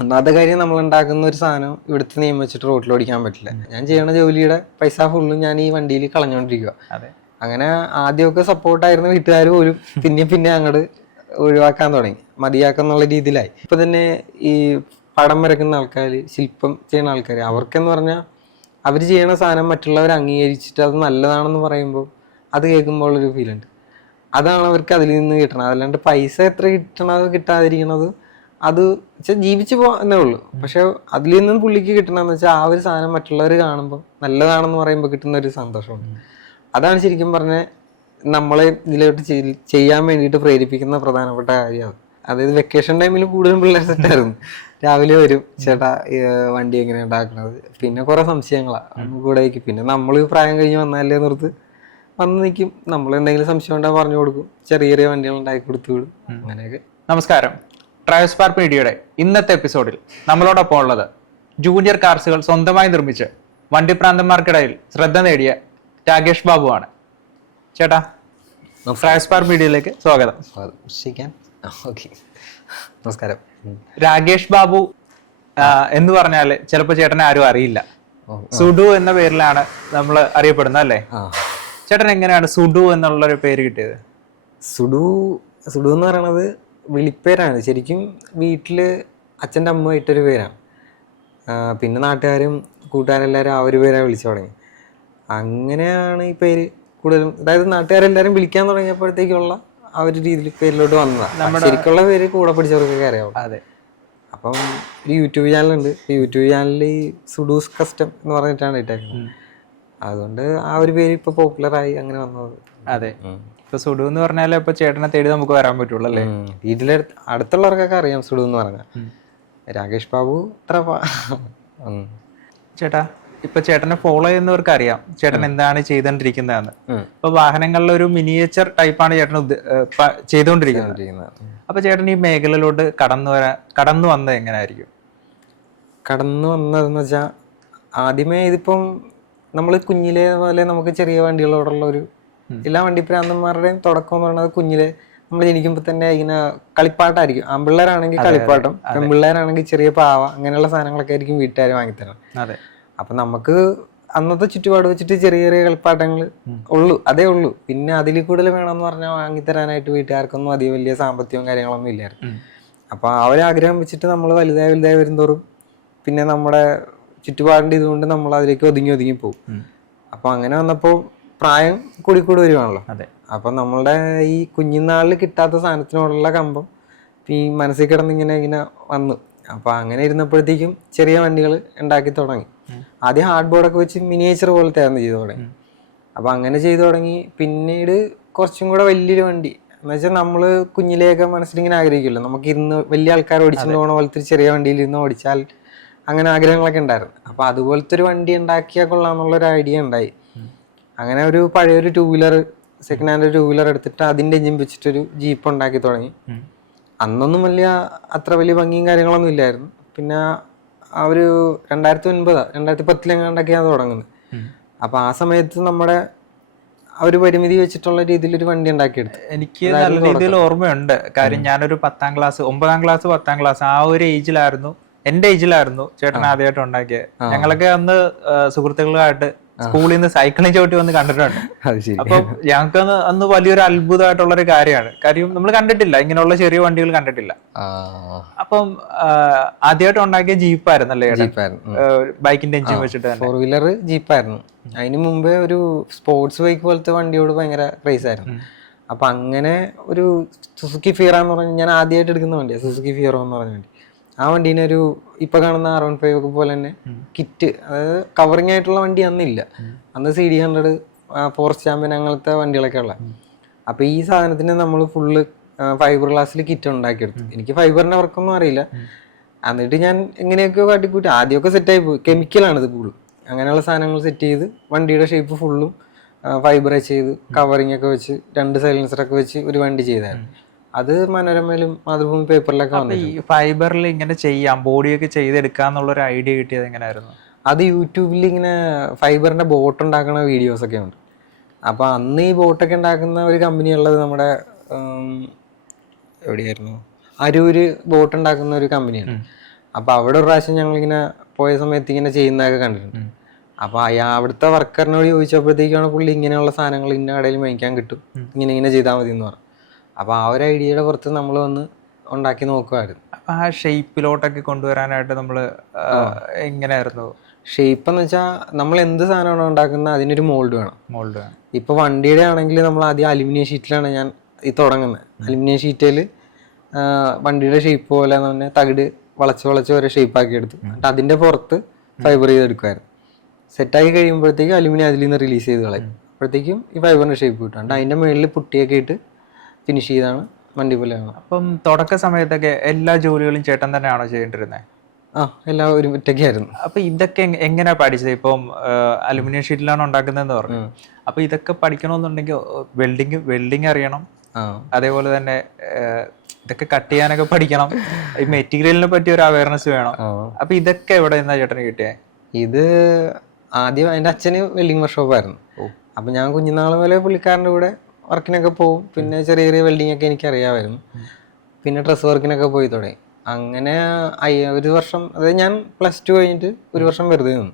ഒന്നാമത്തെ കാര്യം, നമ്മൾ ഉണ്ടാക്കുന്ന ഒരു സാധനം ഇവിടുത്തെ നിയമം വെച്ചിട്ട് റോഡിൽ ഓടിക്കാൻ പറ്റില്ല. ഞാൻ ചെയ്യണ ജോലിയുടെ പൈസ ഫുള്ളും ഞാൻ ഈ വണ്ടിയിൽ കളഞ്ഞുകൊണ്ടിരിക്കുക. അങ്ങനെ ആദ്യമൊക്കെ സപ്പോർട്ടായിരുന്ന വീട്ടുകാർ പോലും പിന്നെ അങ്ങോട്ട് ഒഴിവാക്കാൻ തുടങ്ങി, മതിയാക്കുന്നുള്ള രീതിയിലായി. ഇപ്പൊ തന്നെ ഈ പടം വരക്കുന്ന ആൾക്കാർ, ശില്പം ചെയ്യുന്ന ആൾക്കാർ, അവർക്കെന്ന് പറഞ്ഞാൽ അവർ ചെയ്യണ സാധനം മറ്റുള്ളവർ അംഗീകരിച്ചിട്ട് അത് നല്ലതാണെന്ന് പറയുമ്പോൾ അത് കേൾക്കുമ്പോൾ ഒരു ഫീലുണ്ട്. അതാണ് അവർക്ക് അതിൽ നിന്ന് കിട്ടണത്. അല്ലാണ്ട് പൈസ എത്ര കിട്ടണത് കിട്ടാതിരിക്കണത് അത് വെച്ചാൽ ജീവിച്ചു പോകാന്നേ ഉള്ളൂ. പക്ഷെ അതിൽ നിന്നും പുള്ളിക്ക് കിട്ടണമെന്ന് വെച്ചാൽ ആ ഒരു സാധനം മറ്റുള്ളവർ കാണുമ്പോൾ നല്ലതാണെന്ന് പറയുമ്പോൾ കിട്ടുന്ന ഒരു സന്തോഷമുണ്ട്. അതാണ് ശരിക്കും പറഞ്ഞാൽ നമ്മളെ ഇതിലോട്ട് ചെയ്യാൻ വേണ്ടിയിട്ട് പ്രേരിപ്പിക്കുന്ന പ്രധാനപ്പെട്ട കാര്യമാണ്. അതായത് വെക്കേഷൻ ടൈമിൽ കൂടുതലും പിള്ളേർ സെറ്റായിരുന്നു. രാവിലെ വരും, ചേട്ടാ വണ്ടി എങ്ങനെ ഉണ്ടാക്കണത്, പിന്നെ കുറെ സംശയങ്ങളാണ് കൂടെ വയ്ക്കും. പിന്നെ നമ്മൾ പ്രായം കഴിഞ്ഞ് വന്നാലേ നിർത്ത് വന്ന് നിൽക്കും. നമ്മൾ എന്തെങ്കിലും സംശയം ഉണ്ടാകും പറഞ്ഞു കൊടുക്കും, ചെറിയ ചെറിയ വണ്ടികൾ ഉണ്ടാക്കി കൊടുത്തു വിടും, അങ്ങനെയൊക്കെ. നമസ്കാരം. ട്രയോസ്പാർക്ക് മീഡിയയുടെ ഇന്നത്തെ എപ്പിസോഡിൽ നമ്മളോടൊപ്പം ഉള്ളത് ജൂനിയർ കാർസുകൾ സ്വന്തമായി നിർമ്മിച്ച് വണ്ടിപ്രാന്തന്മാർക്കിടയിൽ ശ്രദ്ധ നേടിയ രാകേഷ് ബാബു ആണ്. ചേട്ടാ, ട്രയോസ്പാർക്ക് മീഡിയയിലേക്ക് സ്വാഗതം. നമസ്കാരം. രാകേഷ് ബാബു എന്ന് പറഞ്ഞാൽ ചിലപ്പോൾ ചേട്ടനെ ആരും അറിയില്ല. സുഡു എന്ന പേരിലാണ് നമ്മൾ അറിയപ്പെടുന്നത്, അല്ലേ? ചേട്ടൻ എങ്ങനെയാണ് സുഡു എന്നുള്ളൊരു പേര് കിട്ടിയത്? സുഡു എന്ന് പറയണത് വിളിപ്പേരാണ്. ശരിക്കും വീട്ടില് അച്ഛൻ്റെ അമ്മ ഇട്ടൊരു പേരാണ്. പിന്നെ നാട്ടുകാരും കൂട്ടുകാരെല്ലാവരും ആ ഒരു പേരാണ് വിളിച്ചു തുടങ്ങി. അങ്ങനെയാണ് ഈ പേര് കൂടുതലും, അതായത് നാട്ടുകാരെല്ലാരും വിളിക്കാൻ തുടങ്ങിയപ്പോഴത്തേക്കുള്ള ആ ഒരു രീതിയിൽ പേരിലോട്ട് വന്നതാണ്. ശരിക്കുള്ള പേര് കൂടെ പഠിച്ചവർക്കൊക്കെ അറിയാവും. അതെ. അപ്പം ഒരു യൂട്യൂബ് ചാനലുണ്ട്. യൂട്യൂബ് ചാനലിൽ ഈ സുഡൂസ് കസ്റ്റം എന്ന് പറഞ്ഞിട്ടാണ് ഇട്ടേക്കുന്നത്. അതുകൊണ്ട് ആ ഒരു പേര് ഇപ്പൊ പോപ്പുലറായി അങ്ങനെ വന്നത്. അതെ. ഇപ്പൊ സുഡു എന്ന് പറഞ്ഞാൽ ഇപ്പൊ ചേട്ടനെ തേടി നമുക്ക് വരാൻ പറ്റുള്ളൂ, അല്ലേ? വീട്ടിലെ അടുത്തുള്ളവർക്കൊക്കെ അറിയാം സുഡു എന്ന് പറഞ്ഞാൽ. രാകേഷ് ബാബു അത്ര. ചേട്ടാ, ഇപ്പൊ ചേട്ടനെ ഫോളോ ചെയ്യുന്നവർക്ക് അറിയാം ചേട്ടൻ എന്താണ് ചെയ്തോണ്ടിരിക്കുന്നതെന്ന്. ഇപ്പൊ വാഹനങ്ങളിലെ ഒരു മിനിയേച്ചർ ടൈപ്പാണ് ചേട്ടൻ ചെയ്തുകൊണ്ടിരിക്കുന്നത്. അപ്പൊ ചേട്ടൻ ഈ മേഖലയിലോട്ട് കടന്നു വന്നത് എങ്ങനെയായിരിക്കും? കടന്നു വന്നതെന്ന് വെച്ചാൽ, ആദ്യമേ ഇതിപ്പം നമ്മൾ കുഞ്ഞിലെ പോലെ നമുക്ക് ചെറിയ വണ്ടികളോടുള്ള ഒരു, എല്ലാ വണ്ടിപ്രാന്തന്മാരുടെയും തുടക്കം എന്ന് പറയുന്നത് കുഞ്ഞിലെ നമ്മൾ ജനിക്കുമ്പോൾ തന്നെ ഇങ്ങനെ കളിപ്പാട്ടായിരിക്കും. ആൺപിള്ളേരാണെങ്കിൽ കളിപ്പാട്ടം, പെൺപിള്ളേരാണെങ്കിൽ ചെറിയ പാവ, അങ്ങനെയുള്ള സാധനങ്ങളൊക്കെ ആയിരിക്കും വീട്ടുകാർ വാങ്ങിത്തരണം. അപ്പൊ നമുക്ക് അന്നത്തെ ചുറ്റുപാട് വെച്ചിട്ട് ചെറിയ ചെറിയ കളിപ്പാട്ടങ്ങൾ അതേ ഉള്ളൂ. പിന്നെ അതിൽ കൂടുതൽ വേണമെന്ന് പറഞ്ഞാൽ വാങ്ങിത്തരാനായിട്ട് വീട്ടുകാർക്കൊന്നും അധികം വലിയ സാമ്പത്തികവും കാര്യങ്ങളൊന്നും ഇല്ലായിരുന്നു. അപ്പൊ ആ ഒരു ആഗ്രഹം വെച്ചിട്ട് നമ്മൾ വലുതായി വരുന്തോറും പിന്നെ നമ്മുടെ ചുറ്റുപാടിൻ്റെ ഇതുകൊണ്ട് നമ്മൾ അതിലേക്ക് ഒതുങ്ങി പോകും. അപ്പൊ അങ്ങനെ വന്നപ്പോൾ പ്രായം കൂടി വരുവാണല്ലോ. അപ്പൊ നമ്മളുടെ ഈ കുഞ്ഞുനാളിൽ കിട്ടാത്ത സാധനത്തിനോടുള്ള കമ്പം ഈ മനസ്സിൽ കിടന്നിങ്ങനെ വന്നു. അപ്പൊ അങ്ങനെ ഇരുന്നപ്പോഴത്തേക്കും ചെറിയ വണ്ടികൾ ഉണ്ടാക്കി തുടങ്ങി. ആദ്യം ഹാർഡ് ബോർഡൊക്കെ വെച്ച് മിനിയേച്ചർ പോലത്തെ ആയിരുന്നു ചെയ്തു തുടങ്ങി. അപ്പൊ അങ്ങനെ ചെയ്തു തുടങ്ങി. പിന്നീട് കുറച്ചും കൂടെ വലിയൊരു വണ്ടി എന്ന് വെച്ചാൽ നമ്മള് കുഞ്ഞിലെയൊക്കെ മനസ്സിലിങ്ങനെ ആഗ്രഹിക്കുമല്ലോ, നമുക്ക് ഇരുന്ന് വലിയ ആൾക്കാർ ഓടിച്ചു പോകണ പോലത്തെ ചെറിയ വണ്ടിയിൽ ഇരുന്ന് ഓടിച്ചാൽ, അങ്ങനെ ആഗ്രഹങ്ങളൊക്കെ ഉണ്ടായിരുന്നു. അപ്പൊ അതുപോലത്തെ ഒരു വണ്ടി ഉണ്ടാക്കിയാൽ കൊള്ളാന്നുള്ളൊരു ഐഡിയ ഉണ്ടായി. അങ്ങനെ ഒരു പഴയൊരു 2 വീലർ, സെക്കൻഡ് ഹാൻഡ് 2 വീലർ എടുത്തിട്ട് അതിന്റെ എഞ്ചിൻ വെച്ചിട്ടൊരു ജീപ്പ് ഉണ്ടാക്കി തുടങ്ങി. അന്നൊന്നും അത്ര വലിയ ഭംഗിയും കാര്യങ്ങളൊന്നും ഇല്ലായിരുന്നു. പിന്നെ ആ ഒരു 2010 തുടങ്ങുന്നത്. അപ്പൊ ആ സമയത്ത് നമ്മുടെ ആ ഒരു പരിമിതി വെച്ചിട്ടുള്ള രീതിയിൽ ഒരു വണ്ടി ഉണ്ടാക്കിയെടുത്തു. എനിക്ക് നല്ല രീതിയിൽ ഓർമ്മയുണ്ട്. കാര്യം ഞാനൊരു 9ാം ക്ലാസ് 10ാം ക്ലാസ് ആ ഒരു എന്റെ ഏജിലായിരുന്നു ചേട്ടൻ ആദ്യമായിട്ട് ഉണ്ടാക്കിയത്. ഞങ്ങളൊക്കെ അന്ന് സുഹൃത്തുക്കളായിട്ട് സ്കൂളിൽ നിന്ന് സൈക്കിളിൽ ചവിട്ടി വന്ന് കണ്ടിട്ടുണ്ട്. അപ്പൊ ഞങ്ങൾക്ക് അന്ന് വലിയൊരു അത്ഭുതമായിട്ടുള്ളൊരു കാര്യമാണ്. കാര്യം നമ്മൾ കണ്ടിട്ടില്ല, ഇങ്ങനെയുള്ള ചെറിയ വണ്ടികൾ കണ്ടിട്ടില്ല. അപ്പം ആദ്യമായിട്ട് ഉണ്ടാക്കിയ ജീപ്പായിരുന്നല്ലേ? ബൈക്കിന്റെ എഞ്ചിൻ വെച്ചിട്ട് 4 വീലർ ജീപ്പായിരുന്നു. അതിന് മുമ്പേ ഒരു സ്പോർട്സ് ബൈക്ക് പോലത്തെ വണ്ടിയോട് ഭയങ്കര ക്രേസ് ആയിരുന്നു. അപ്പൊ അങ്ങനെ ഒരു സുസുക്കി ഫിയറോ എന്ന് പറഞ്ഞ, ഞാൻ ആദ്യമായിട്ട് എടുക്കുന്ന വണ്ടിയാണ് സുസുക്കി ഫിയറോ എന്ന് പറഞ്ഞ വണ്ടി. ആ വണ്ടീനെ ഒരു ഇപ്പൊ കാണുന്ന R15 ഒക്കെ പോലെ തന്നെ കിറ്റ്, അതായത് കവറിങ് ആയിട്ടുള്ള വണ്ടി അന്നില്ല. അന്ന് CD100, ഫോറസ്റ്റ് ചാമ്പ്യൻ അങ്ങനത്തെ വണ്ടികളൊക്കെ ഉള്ള. അപ്പൊ ഈ സാധനത്തിന് നമ്മൾ ഫുള്ള് ഫൈബർ ഗ്ലാസ്സിൽ കിറ്റ് ഉണ്ടാക്കിയെടുത്തു. എനിക്ക് ഫൈബറിന്റെ വർക്കൊന്നും അറിയില്ല. എന്നിട്ട് ഞാൻ എങ്ങനെയൊക്കെയോ കാട്ടിക്കൂട്ടി ആദ്യമൊക്കെ സെറ്റായി പോയി. കെമിക്കലാണിത് കൂടുതൽ. അങ്ങനെയുള്ള സാധനങ്ങൾ സെറ്റ് ചെയ്ത് വണ്ടിയുടെ ഷേപ്പ് ഫുള്ളും ഫൈബർ ചെയ്ത് കവറിങ് ഒക്കെ വെച്ച് 2 സൈലൻസറൊക്കെ വെച്ച് ഒരു വണ്ടി ചെയ്തായിരുന്നു. അത് മനോരമയിലും മാതൃഭൂമി പേപ്പറിലൊക്കെ വന്നു. ഈ ഫൈബറിൽ ഇങ്ങനെ ചെയ്യാം, ബോഡിയൊക്കെ ചെയ്തെടുക്കാന്നുള്ള ഒരു ഐഡിയ കിട്ടിയത് എങ്ങനെയായിരുന്നു? അത് യൂട്യൂബിൽ ഇങ്ങനെ ഫൈബറിന്റെ ബോട്ട് ഉണ്ടാക്കുന്ന വീഡിയോസ് ഒക്കെ ഉണ്ട്. അപ്പൊ അന്ന് ഈ ബോട്ടൊക്കെ ഉണ്ടാക്കുന്ന ഒരു കമ്പനി ഉള്ളത് നമ്മുടെ എവിടെയായിരുന്നു, അരൂര് ബോട്ട് ഉണ്ടാക്കുന്ന ഒരു കമ്പനിയാണ്. അപ്പൊ അവിടെ ഒരു പ്രാവശ്യം ഞങ്ങളിങ്ങനെ പോയ സമയത്ത് ഇങ്ങനെ ചെയ്യുന്നതൊക്കെ കണ്ടിട്ടുണ്ട്. അപ്പൊ അവിടുത്തെ വർക്കറിനോട് ചോദിച്ചപ്പോഴത്തേക്കാണ് പുള്ളി ഇങ്ങനെയുള്ള സാധനങ്ങൾ ഇന്ന കടയിൽ മേടിക്കാൻ കിട്ടും, ഇങ്ങനെ ചെയ്താൽ മതി എന്ന് പറഞ്ഞു. അപ്പൊ ആ ഒരു ഐഡിയയുടെ പുറത്ത് നമ്മൾ വന്ന് ഉണ്ടാക്കി നോക്കുമായിരുന്നു. അപ്പൊ ആ ഷേപ്പിലോട്ടൊക്കെ കൊണ്ടുവരാനായിട്ട് നമ്മള് എങ്ങനെയായിരുന്നു? ഷേപ്പ് എന്ന് വെച്ചാൽ നമ്മൾ എന്ത് സാധനമാണോ ഉണ്ടാക്കുന്നത് അതിനൊരു മോൾഡ് വേണം. വേണം. ഇപ്പൊ വണ്ടിയുടെ ആണെങ്കിൽ നമ്മൾ ആദ്യം അലുമിനിയം ഷീറ്റിലാണ് ഞാൻ ഈ തുടങ്ങുന്നത്. അലുമിനിയം ഷീറ്റിൽ വണ്ടിയുടെ ഷേപ്പ് പോലെ തന്നെ തകിട് വളച്ച് ഓരോ ഷേപ്പാക്കി എടുത്തു. എന്നിട്ട് അതിന്റെ പുറത്ത് ഫൈബർ ചെയ്തെടുക്കുമായിരുന്നു. സെറ്റാക്കി കഴിയുമ്പോഴത്തേക്കും അലുമിനിയം അതിൽ നിന്ന് റിലീസ് ചെയ്ത് കളയും. അപ്പോഴത്തേക്കും ഈ ഫൈബറിന്റെ ഷേപ്പ് കിട്ടും. അതിന്റെ മുകളിൽ പുട്ടിയൊക്കെ ഇട്ട് ഫിനിഷ് ചെയ്താണ് വണ്ടി പോലെ. അപ്പം തുടക്ക സമയത്തൊക്കെ എല്ലാ ജോലികളും ചേട്ടൻ തന്നെയാണോ ചെയ്യേണ്ടിരുന്നത്? എല്ലാം ഒരു ഒറ്റയ്ക്കായിരുന്നു. അപ്പൊ ഇതൊക്കെ എങ്ങനെയാ പഠിച്ചത്? ഇപ്പം അലുമിനിയം ഷീറ്റിലാണ് ഉണ്ടാക്കുന്നതെന്ന് പറഞ്ഞു. അപ്പൊ ഇതൊക്കെ പഠിക്കണമെന്നുണ്ടെങ്കിൽ വെൽഡിങ് അറിയണം, അതേപോലെ തന്നെ ഇതൊക്കെ കട്ട് ചെയ്യാനൊക്കെ പഠിക്കണം, ഈ മെറ്റീരിയലിനെ പറ്റി ഒരു അവയർനെസ് വേണം. അപ്പൊ ഇതൊക്കെ എവിടെ നിന്നാ ചേട്ടന് കിട്ടിയേ? ഇത് ആദ്യം എൻ്റെ അച്ഛന് വെൽഡിങ് വർക്ക്ഷോപ്പായിരുന്നു. അപ്പൊ ഞാൻ കുഞ്ഞുനാൾ പോലെ പുള്ളിക്കാരൻ്റെ കൂടെ വർക്കിനൊക്കെ പോകും. പിന്നെ ചെറിയ ചെറിയ വെൽഡിങ് ഒക്കെ എനിക്ക് അറിയാമായിരുന്നു. പിന്നെ ഡ്രസ് വർക്കിനൊക്കെ പോയി തുടങ്ങി. അങ്ങനെ ഒരു വർഷം, അതായത് ഞാൻ +2 കഴിഞ്ഞിട്ട് ഒരു വർഷം വെറുതെ നിന്നു.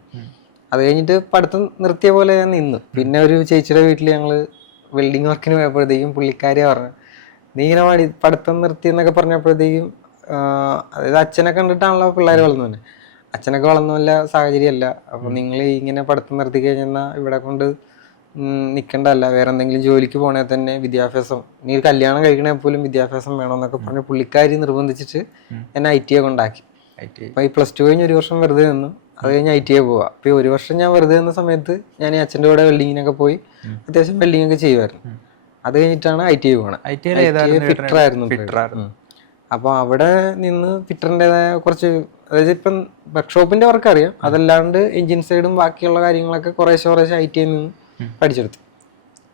അത് കഴിഞ്ഞിട്ട് പഠിത്തം നിർത്തിയ പോലെ ഞാൻ നിന്നു. പിന്നെ ഒരു ചേച്ചിയുടെ വീട്ടിൽ ഞങ്ങള് വെൽഡിങ് വർക്കിന് പോയപ്പോഴത്തേക്കും പുള്ളിക്കാരി പറഞ്ഞു, നീ ഇങ്ങനെ പഠിത്തം നിർത്തി എന്നൊക്കെ പറഞ്ഞപ്പോഴത്തേക്കും, അതായത് അച്ഛനെ കണ്ടിട്ടാണല്ലോ പിള്ളേർ വളർന്നു. അച്ഛനൊക്കെ വളർന്ന വല്ല സാഹചര്യമല്ല. അപ്പൊ നിങ്ങൾ ഇങ്ങനെ പഠിത്തം നിർത്തി കഴിഞ്ഞാൽ ഇവിടെ കൊണ്ട് നിൽക്കേണ്ടതല്ല, വേറെ എന്തെങ്കിലും ജോലിക്ക് പോകണേ തന്നെ വിദ്യാഭ്യാസം, നീ കല്യാണം കഴിക്കണേ പോലും വിദ്യാഭ്യാസം വേണമെന്നൊക്കെ പറഞ്ഞ് പുള്ളിക്കാരി നിർബന്ധിച്ചിട്ട് എന്നെ ITI കൊണ്ടാക്കി. അപ്പൊ ഈ +2 കഴിഞ്ഞ് ഒരു വർഷം വെറുതെ നിന്നു. അത് കഴിഞ്ഞ് ITI പോവാ. അപ്പൊ ഈ ഒരു വർഷം ഞാൻ വെറുതെ നിന്ന സമയത്ത് ഞാൻ ഈ അച്ഛൻ്റെ കൂടെ വെൽഡിങ്ങിനൊക്കെ പോയി അത്യാവശ്യം വെൽഡിങ് ഒക്കെ ചെയ്യുമായിരുന്നു. അത് കഴിഞ്ഞിട്ടാണ് ITI പോകണം. ഫിറ്റർ ആയിരുന്നു. അപ്പൊ അവിടെ നിന്ന് ഫിറ്ററിൻ്റെതായ കുറച്ച്, അതായത് ഇപ്പം വർക്ക്ഷോപ്പിന്റെ വർക്ക് അറിയാം, അതല്ലാണ്ട് എഞ്ചിൻ സൈഡും ബാക്കിയുള്ള കാര്യങ്ങളൊക്കെ കുറേശ്ശെ ITI നിന്ന് പഠിച്ചെടുത്തു.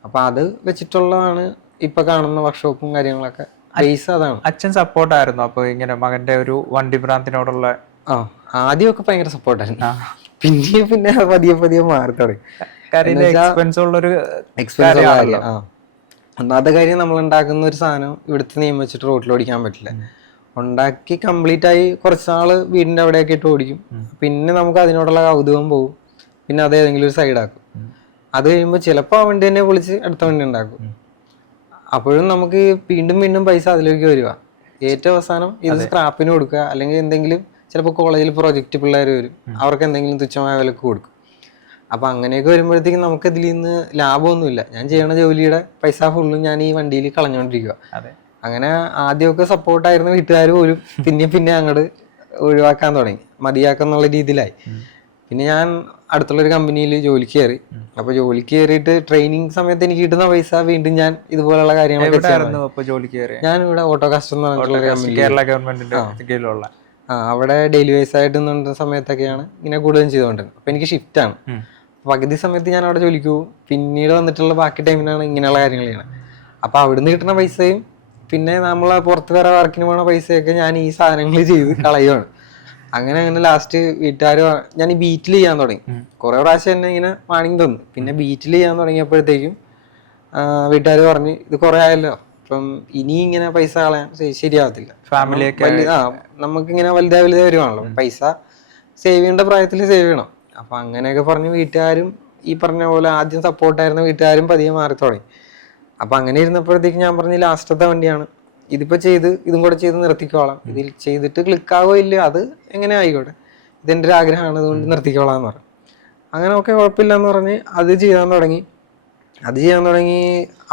അപ്പൊ അത് വെച്ചിട്ടുള്ളതാണ് ഇപ്പൊ കാണുന്ന വർക്ക്ഷോപ്പും കാര്യങ്ങളൊക്കെ. ബേസ് അതാണ്. അച്ഛൻ സപ്പോർട്ടായിരുന്നു അപ്പൊ ഇങ്ങനെ മകന്റെ ഒരു വണ്ടി ഭ്രാന്തിനോടുള്ള? ആദ്യമൊക്കെ ഭയങ്കര സപ്പോർട്ടായിരുന്നു. പിന്നെ പതിയെ മാറി തുടങ്ങി. ഒന്നാമത്തെ കാര്യം, നമ്മൾ ഉണ്ടാക്കുന്ന ഒരു സാധനം ഇവിടുത്തെ നിയമം വെച്ചിട്ട് റോഡിൽ ഓടിക്കാൻ പറ്റില്ല. ഉണ്ടാക്കി കംപ്ലീറ്റ് ആയി കുറച്ച് നാള് വീടിന്റെ അവിടെയൊക്കെ ഇട്ട് ഓടിക്കും. പിന്നെ നമുക്ക് അതിനോടുള്ള കൗതുകം പോകും. പിന്നെ അത് ഏതെങ്കിലും ഒരു സൈഡാക്കും. അത് കഴിയുമ്പോൾ ചിലപ്പോൾ ആ വണ്ടി തന്നെ പൊളിച്ച് അടുത്ത വണ്ടി ഉണ്ടാക്കും. അപ്പോഴും നമുക്ക് വീണ്ടും പൈസ അതിലേക്ക് വരിക. ഏറ്റവും അവസാനം ഇത് സ്ക്രാപ്പിന് കൊടുക്കുക, അല്ലെങ്കിൽ എന്തെങ്കിലും ചിലപ്പോൾ കോളേജിൽ പ്രോജക്റ്റ് പിള്ളേർ വരും, അവർക്ക് എന്തെങ്കിലും തുച്ഛമായ വിലക്ക് കൊടുക്കും. അപ്പൊ അങ്ങനെയൊക്കെ വരുമ്പോഴത്തേക്കും നമുക്ക് ഇതിൽ നിന്ന് ലാഭമൊന്നുമില്ല. ഞാൻ ചെയ്യണ ജോലിയുടെ പൈസ ഫുള്ളും ഞാൻ ഈ വണ്ടിയിൽ കളഞ്ഞുകൊണ്ടിരിക്കുക. അങ്ങനെ ആദ്യമൊക്കെ സപ്പോർട്ടായിരുന്ന വീട്ടുകാർ പോലും പിന്നെ അങ്ങോട്ട് ഒഴിവാക്കാൻ തുടങ്ങി, മതിയാക്കാന്നുള്ള രീതിയിലായി. പിന്നെ ഞാൻ അടുത്തുള്ളൊരു കമ്പനിയിൽ ജോലിക്ക് കയറി. അപ്പൊ ജോലിക്ക് കയറിയിട്ട് ട്രെയിനിങ് സമയത്ത് എനിക്ക് കിട്ടുന്ന പൈസ വീണ്ടും ഞാൻ ഇതുപോലുള്ള കാര്യങ്ങളൊക്കെ ഞാൻ ഇവിടെ ഓട്ടോകാസ്റ്റ് എന്ന് പറഞ്ഞിട്ടുള്ള കേരള ഗവൺമെന്റിന്റെ അവിടെ ഡെയിലി വൈസ് ആയിട്ട് നിന്ന സമയത്തൊക്കെയാണ് ഇങ്ങനെ കൂടുതലും ചെയ്തുകൊണ്ടിരുന്നത്. അപ്പൊ എനിക്ക് ഷിഫ്റ്റാണ്. പകുതി സമയത്ത് ഞാൻ അവിടെ ജോലിക്ക് പോകും, പിന്നീട് വന്നിട്ടുള്ള ബാക്കി ടൈമിനാണ് ഇങ്ങനെയുള്ള കാര്യങ്ങൾ ചെയ്യണം. അപ്പൊ അവിടുന്ന് കിട്ടുന്ന പൈസയും പിന്നെ നമ്മളെ പുറത്ത് വേറെ വർക്കിന് പോണ പൈസയൊക്കെ ഞാൻ ഈ സാധനങ്ങൾ ചെയ്ത് കളയുവാണ്. അങ്ങനെ ലാസ്റ്റ് വീട്ടുകാർ, ഞാൻ ഈ ബീറ്റിൽ ചെയ്യാൻ തുടങ്ങി. കുറെ പ്രാവശ്യം എന്നെ ഇങ്ങനെ വാണിംഗ് തന്നു. പിന്നെ ബീറ്റിൽ ചെയ്യാൻ തുടങ്ങിയപ്പോഴത്തേക്കും വീട്ടുകാർ പറഞ്ഞ്, ഇത് കുറെ ആയല്ലോ, അപ്പം ഇനി ഇങ്ങനെ പൈസ കളയാൻ ശരിയാവത്തില്ല. നമുക്കിങ്ങനെ വലുതായി വരുവാണല്ലോ, പൈസ സേവ് ചെയ്യേണ്ട പ്രായത്തിൽ സേവ് ചെയ്യണം. അപ്പൊ അങ്ങനെയൊക്കെ പറഞ്ഞ് വീട്ടുകാരും ഈ പറഞ്ഞ പോലെ ആദ്യം സപ്പോർട്ടായിരുന്ന വീട്ടുകാരും പതിയെ മാറി തുടങ്ങി. അപ്പൊ അങ്ങനെ ഇരുന്നപ്പോഴത്തേക്ക് ഞാൻ പറഞ്ഞു, ലാസ്റ്റത്തെ വണ്ടിയാണ്, ഇതിപ്പോ ഇതും കൂടെ ചെയ്ത് നിർത്തിക്കോളാം. ഇതിൽ ചെയ്തിട്ട് ക്ലിക്കാവോ ഇല്ല അത് എങ്ങനെ ആയിക്കോട്ടെ, ഇതെന്റെ ഒരു ആഗ്രഹമാണ്, അതുകൊണ്ട് നിർത്തിക്കോളാം എന്ന് പറഞ്ഞു. അങ്ങനെ ഒക്കെ കുഴപ്പമില്ല എന്ന് പറഞ്ഞ് അത് ചെയ്യാൻ തുടങ്ങി.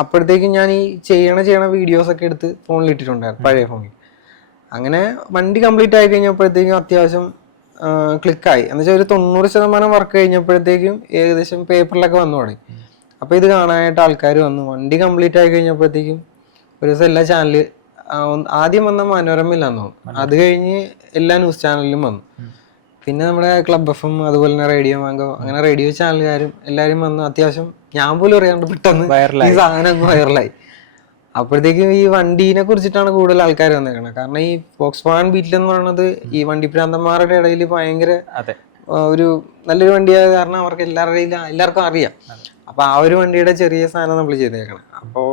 അപ്പോഴത്തേക്കും ഞാൻ ഈ ചെയ്യണ വീഡിയോസ് ഒക്കെ എടുത്ത് ഫോണിൽ ഇട്ടിട്ടുണ്ടായിരുന്നു, പഴയ ഫോണിൽ. അങ്ങനെ വണ്ടി കംപ്ലീറ്റ് ആയി കഴിഞ്ഞപ്പോഴത്തേക്കും അത്യാവശ്യം ക്ലിക്കായി. എന്നുവെച്ചാൽ ഒരു 90% വർക്ക് കഴിഞ്ഞപ്പോഴത്തേക്കും ഏകദേശം പേപ്പറിലൊക്കെ വന്നു തുടങ്ങി. അപ്പൊ ഇത് കാണാനായിട്ട് ആൾക്കാർ വന്നു. വണ്ടി കംപ്ലീറ്റ് ആയി കഴിഞ്ഞപ്പോഴത്തേക്കും ഒരു ദിവസം എല്ലാ ചാനല്, ആദ്യം വന്ന മനോരമയിലാന്ന് തോന്നുന്നു, അത് കഴിഞ്ഞ് എല്ലാ ന്യൂസ് ചാനലിലും വന്നു. പിന്നെ നമ്മുടെ ക്ലബ് FM, അതുപോലെ തന്നെ റേഡിയോ മാംഗോ, അങ്ങനെ റേഡിയോ ചാനലുകാരും എല്ലാവരും വന്നു. അത്യാവശ്യം ഞാൻ പോലും അറിയാണ്ട് പെട്ടെന്ന് ഈ സാധനം അങ്ങ് വൈറലായി. അപ്പോഴത്തേക്കും ഈ വണ്ടീനെ കുറിച്ചിട്ടാണ് കൂടുതൽ ആൾക്കാർ വന്നേക്കുന്നത്. കാരണം ഈ ഫോക്സ്വാഗൺ ബീറ്റിൽ എന്ന് പറയുന്നത് ഈ വണ്ടി ഭ്രാന്തന്മാരുടെ ഇടയിൽ ഭയങ്കര ഒരു നല്ലൊരു വണ്ടിയായ കാരണം അവർക്ക് എല്ലാവർക്കും അറിയാം. അപ്പൊ ആ ഒരു വണ്ടിയുടെ ചെറിയ സാധനം നമ്മൾ ചെയ്തേക്കണം. അപ്പോ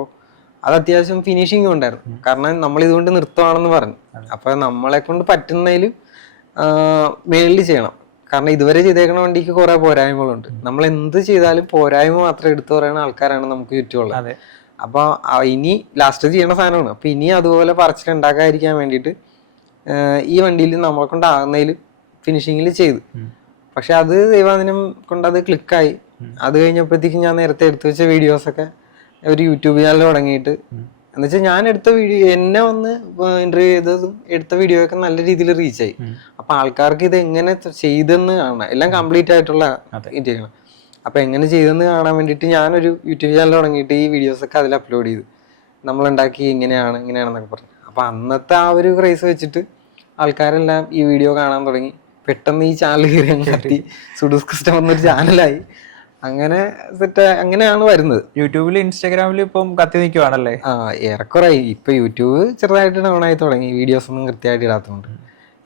അത് അത്യാവശ്യം ഫിനിഷിങ് ഉണ്ടായിരുന്നു. കാരണം നമ്മൾ ഇതുകൊണ്ട് നിർത്തുവാണെന്ന് പറഞ്ഞു. അപ്പൊ നമ്മളെ കൊണ്ട് പറ്റുന്നതിലും മേളിൽ ചെയ്യണം. കാരണം ഇതുവരെ ചെയ്തേക്കുന്ന വണ്ടിക്ക് കുറെ പോരായ്മകളുണ്ട്. നമ്മൾ എന്ത് ചെയ്താലും പോരായ്മ മാത്രം എടുത്തു പറയുന്ന ആൾക്കാരാണ് നമുക്ക് ചുറ്റുമുള്ളത്. അപ്പൊ ഇനി ലാസ്റ്റ് ചെയ്യണ സാധനമാണ്. അപ്പൊ ഇനി അതുപോലെ പറച്ചിലുണ്ടാക്കാതിരിക്കാൻ വേണ്ടിയിട്ട് ഈ വണ്ടിയിൽ നമ്മളെ കൊണ്ടാകുന്നതിൽ ഫിനിഷിങ്ങിൽ ചെയ്തു. പക്ഷെ അത് ദൈവാദിനം കൊണ്ട് അത് ക്ലിക്കായി. അത് കഴിഞ്ഞപ്പോഴത്തേക്കും ഞാൻ നേരത്തെ എടുത്തു വെച്ച വീഡിയോസൊക്കെ ഒരു യൂട്യൂബ് ചാനൽ തുടങ്ങിയിട്ട്, എന്നുവെച്ചാൽ ഞാൻ എടുത്ത വീഡിയോ, എന്നെ വന്ന് ഇന്റർവ്യൂ ചെയ്തതും എടുത്ത വീഡിയോ ഒക്കെ നല്ല രീതിയിൽ റീച്ചായി. അപ്പൊ ആൾക്കാർക്ക് ഇത് എങ്ങനെ ചെയ്തെന്ന് കാണണം, എല്ലാം കംപ്ലീറ്റ് ആയിട്ടുള്ള ഇന്ത്യയാണ്. അപ്പൊ എങ്ങനെ ചെയ്തെന്ന് കാണാൻ വേണ്ടിയിട്ട് ഞാനൊരു യൂട്യൂബ് ചാനൽ തുടങ്ങിയിട്ട് ഈ വീഡിയോസ് ഒക്കെ അതിൽ അപ്ലോഡ് ചെയ്തു. നമ്മളുണ്ടാക്കി ഇങ്ങനെയാണെന്നൊക്കെ പറഞ്ഞു. അപ്പൊ അന്നത്തെ ആ ഒരു ക്രൈസ് വെച്ചിട്ട് ആൾക്കാരെല്ലാം ഈ വീഡിയോ കാണാൻ തുടങ്ങി. പെട്ടെന്ന് ഈ ചാനൽ കയറി അങ്ങ് സുഡൂസ് കസ്റ്റം എന്നൊരു ചാനലായി. അങ്ങനെ അങ്ങനെയാണ് വരുന്നത്. യൂട്യൂബിൽ ഇൻസ്റ്റാഗ്രാമിൽ ഇപ്പം കത്തി നിൽക്കുവാണല്ലേ? ഏറെക്കുറെ. ഇപ്പൊ യൂട്യൂബ് ചെറുതായിട്ട് ഡൗൺ ആയി തുടങ്ങി, വീഡിയോസ് ഒന്നും കൃത്യമായിട്ട് ഇടാത്തതുകൊണ്ട്.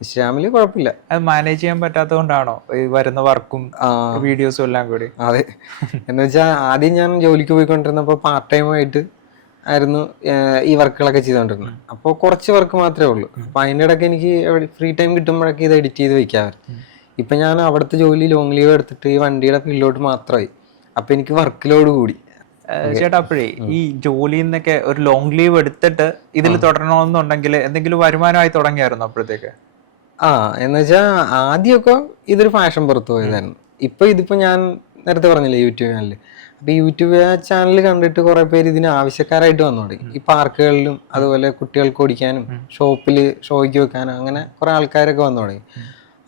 ഇൻസ്റ്റാഗ്രാമിൽ കുഴപ്പമില്ല. അത് മാനേജ് ചെയ്യാൻ പറ്റാത്തത് കൊണ്ടാണോ ഈ വരുന്ന വർക്കും വീഡിയോസും എല്ലാം കൂടി? അതെ. എന്ന് വെച്ചാൽ ആദ്യം ഞാൻ ജോലിക്ക് പോയിക്കൊണ്ടിരുന്നപ്പോൾ പാർട്ട് ടൈം ആയിട്ട് ആയിരുന്നു ഈ വർക്കുകളൊക്കെ ചെയ്തുകൊണ്ടിരുന്നത്. അപ്പോൾ കുറച്ച് വർക്ക് മാത്രമേ ഉള്ളൂ. അപ്പൊ അതിൻ്റെ ഇടയ്ക്ക് എനിക്ക് ഫ്രീ ടൈം കിട്ടുമ്പോഴൊക്കെ ഇത് എഡിറ്റ് ചെയ്ത് വെക്കാമായിരുന്നു. ഇപ്പൊ ഞാൻ അവിടുത്തെ ജോലി ലോങ് ലീവ് എടുത്തിട്ട് ഈ വണ്ടിയുടെ ഫീൽഡിലോട്ട് മാത്രമായി. അപ്പൊ എനിക്ക് വർക്ക് ലോഡ് കൂടി. ചേട്ടാ, അപ്പോഴേ ഈ ജോലിയിൽ നിന്നൊക്കെ ഒരു ലോങ് ലീവ് എടുത്തിട്ട് ഇതിൽ തുടരണമെന്നുണ്ടെങ്കിൽ എന്തെങ്കിലും വരുമാനമായി തുടങ്ങിയായിരുന്നു അപ്പോഴത്തേക്ക്? എന്ന് വെച്ചാൽ ആദ്യമൊക്കെ ഇതൊരു ഫാഷൻ പുറത്തു പോയതായിരുന്നു. ഇതിപ്പോ ഞാൻ നേരത്തെ പറഞ്ഞില്ലേ യൂട്യൂബ് ചാനല്. അപ്പൊ യൂട്യൂബ് ചാനൽ കണ്ടിട്ട് കുറെ പേര് ഇതിന് ആവശ്യക്കാരായിട്ട് വന്നു തുടങ്ങി. ഈ പാർക്കുകളിലും അതുപോലെ കുട്ടികൾക്ക് ഓടിക്കാനും ഷോപ്പില് ഷോയ്ക്ക് വെക്കാനും അങ്ങനെ കുറെ ആൾക്കാരൊക്കെ വന്നു തുടങ്ങി.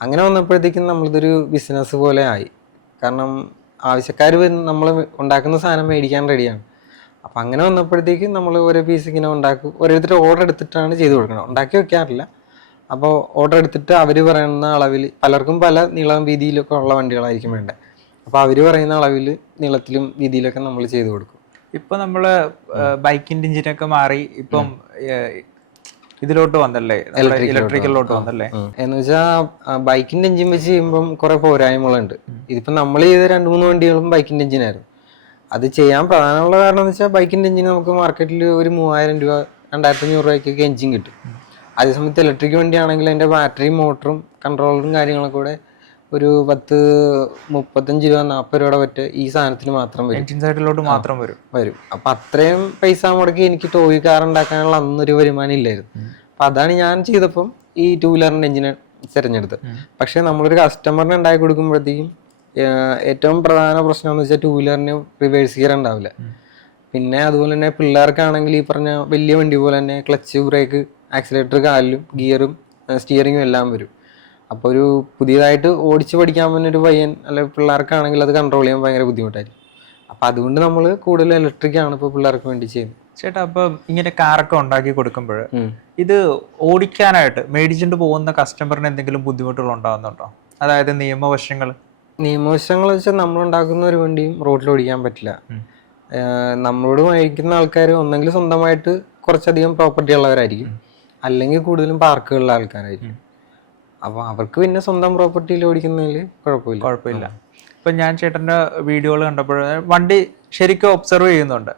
അങ്ങനെ വന്നപ്പോഴത്തേക്കും നമ്മളിതൊരു ബിസിനസ് പോലെ ആയി. കാരണം ആവശ്യക്കാർ നമ്മൾ ഉണ്ടാക്കുന്ന സാധനം മേടിക്കാൻ റെഡിയാണ്. അപ്പം അങ്ങനെ വന്നപ്പോഴത്തേക്കും നമ്മൾ ഓരോ പീസ് ഇങ്ങനെ ഉണ്ടാക്കും. ഓരോരുത്തർ ഓർഡർ എടുത്തിട്ടാണ് ചെയ്ത് കൊടുക്കണം, ഉണ്ടാക്കി വെക്കാറില്ല. അപ്പോൾ ഓർഡർ എടുത്തിട്ട് അവർ പറയുന്ന അളവിൽ, പലർക്കും പല നീളം വീതിയിലൊക്കെ ഉള്ള വണ്ടികളായിരിക്കും വേണ്ടത്. അപ്പോൾ അവർ പറയുന്ന അളവിൽ നീളത്തിലും വീതിയിലൊക്കെ നമ്മൾ ചെയ്ത് കൊടുക്കും. ഇപ്പം നമ്മൾ ബൈക്കിൻ്റെ എഞ്ചിനൊക്കെ മാറി ഇപ്പം ഇതിലോട്ട് വന്നല്ലേ, ഇലക്ട്രിക്കലിലോട്ട് വന്നല്ലേ? എന്ന് വെച്ചാൽ ബൈക്കിന്റെ എഞ്ചിൻ വെച്ച് ചെയ്യുമ്പം കുറെ പോരായ്മകളുണ്ട്. ഇതിപ്പോ നമ്മൾ ചെയ്ത 2-3 വണ്ടികളും ബൈക്കിന്റെ എഞ്ചിനായിരുന്നു. അത് ചെയ്യാൻ പ്രധാനമുള്ള കാരണം എന്ന് വെച്ചാൽ ബൈക്കിന്റെ എഞ്ചിൻ നമുക്ക് മാർക്കറ്റിൽ ഒരു 3000 രൂപ 2500 രൂപയ്ക്കൊക്കെ എഞ്ചിൻ കിട്ടും. അതേസമയത്ത് ഇലക്ട്രിക് വണ്ടിയാണെങ്കിൽ അതിന്റെ ബാറ്ററിയും മോട്ടറും കൺട്രോളറും കാര്യങ്ങളൊക്കെ കൂടെ ഒരു 35 രൂപ 40 രൂപയുടെ പറ്റ് ഈ സാധനത്തിന് മാത്രം വരും. എഞ്ചിൻ സൈഡിലോട്ട് മാത്രം വരും. അപ്പൊ അത്രയും പൈസ മുടക്കി എനിക്ക് ടോയ് കാർ ഉണ്ടാക്കാനുള്ള അന്നൊരു വരുമാനം ഇല്ലായിരുന്നു. അപ്പൊ അതാണ് ഞാൻ ചെയ്തപ്പം ഈ 2 വീലറിന്റെ എഞ്ചിന് തിരഞ്ഞെടുത്തത്. പക്ഷെ നമ്മളൊരു കസ്റ്റമറിന് ഉണ്ടാക്കി കൊടുക്കുമ്പോഴത്തേക്കും ഏറ്റവും പ്രധാന പ്രശ്നം എന്ന് വെച്ചാൽ 2 വീലറിന് റിവേഴ്സ് ഗിയർ ഉണ്ടാവില്ല. പിന്നെ അതുപോലെ തന്നെ പിള്ളേർക്കാണെങ്കിൽ ഈ പറഞ്ഞ വലിയ വണ്ടി പോലെ തന്നെ ക്ലച്ച്, ബ്രേക്ക്, ആക്സിലേറ്റർ, കാലിലും ഗിയറും സ്റ്റിയറിങ്ങും എല്ലാം വരും. അപ്പോൾ ഒരു പുതിയതായിട്ട് ഓടിച്ച് പഠിക്കാൻ പറ്റുന്നൊരു പയ്യൻ അല്ലെങ്കിൽ പിള്ളേർക്കാണെങ്കിൽ അത് കൺട്രോൾ ചെയ്യാൻ ഭയങ്കര ബുദ്ധിമുട്ടായിരിക്കും. അപ്പം അതുകൊണ്ട് നമ്മൾ കൂടുതൽ ഇലക്ട്രിക് ആണ് ഇപ്പോൾ പിള്ളേർക്ക് വേണ്ടി ചെയ്യുന്നത്. ചേട്ടാ, അപ്പം ഇങ്ങനെ കാറൊക്കെ ഉണ്ടാക്കി കൊടുക്കുമ്പോൾ ഇത് ഓടിക്കാനായിട്ട് മേടിച്ചിട്ട് പോകുന്ന കസ്റ്റമറിന് എന്തെങ്കിലും ബുദ്ധിമുട്ടുകൾ ഉണ്ടാകുന്നുണ്ടോ? അതായത് നിയമവശങ്ങൾ വെച്ചാൽ നമ്മളുണ്ടാക്കുന്ന ഒരു വണ്ടിയും റോഡിൽ ഓടിക്കാൻ പറ്റില്ല. നമ്മളോട് മേടിക്കുന്ന ആൾക്കാർ ഒന്നെങ്കിൽ സ്വന്തമായിട്ട് കുറച്ചധികം പ്രോപ്പർട്ടി ഉള്ളവരായിരിക്കും, അല്ലെങ്കിൽ കൂടുതലും പാർക്കുകളിലെ ആൾക്കാരായിരിക്കും. അപ്പൊ അവർക്ക് പിന്നെ സ്വന്തം പ്രോപ്പർട്ടിയിൽ ഓടിക്കുന്നതിൽ കുഴപ്പമില്ല. ഇപ്പൊ ഞാൻ ചേട്ടന്റെ വീഡിയോകൾ കണ്ടപ്പോൾ വണ്ടി ശരിക്കും ഒബ്സർവ് ചെയ്യുന്നുണ്ട്.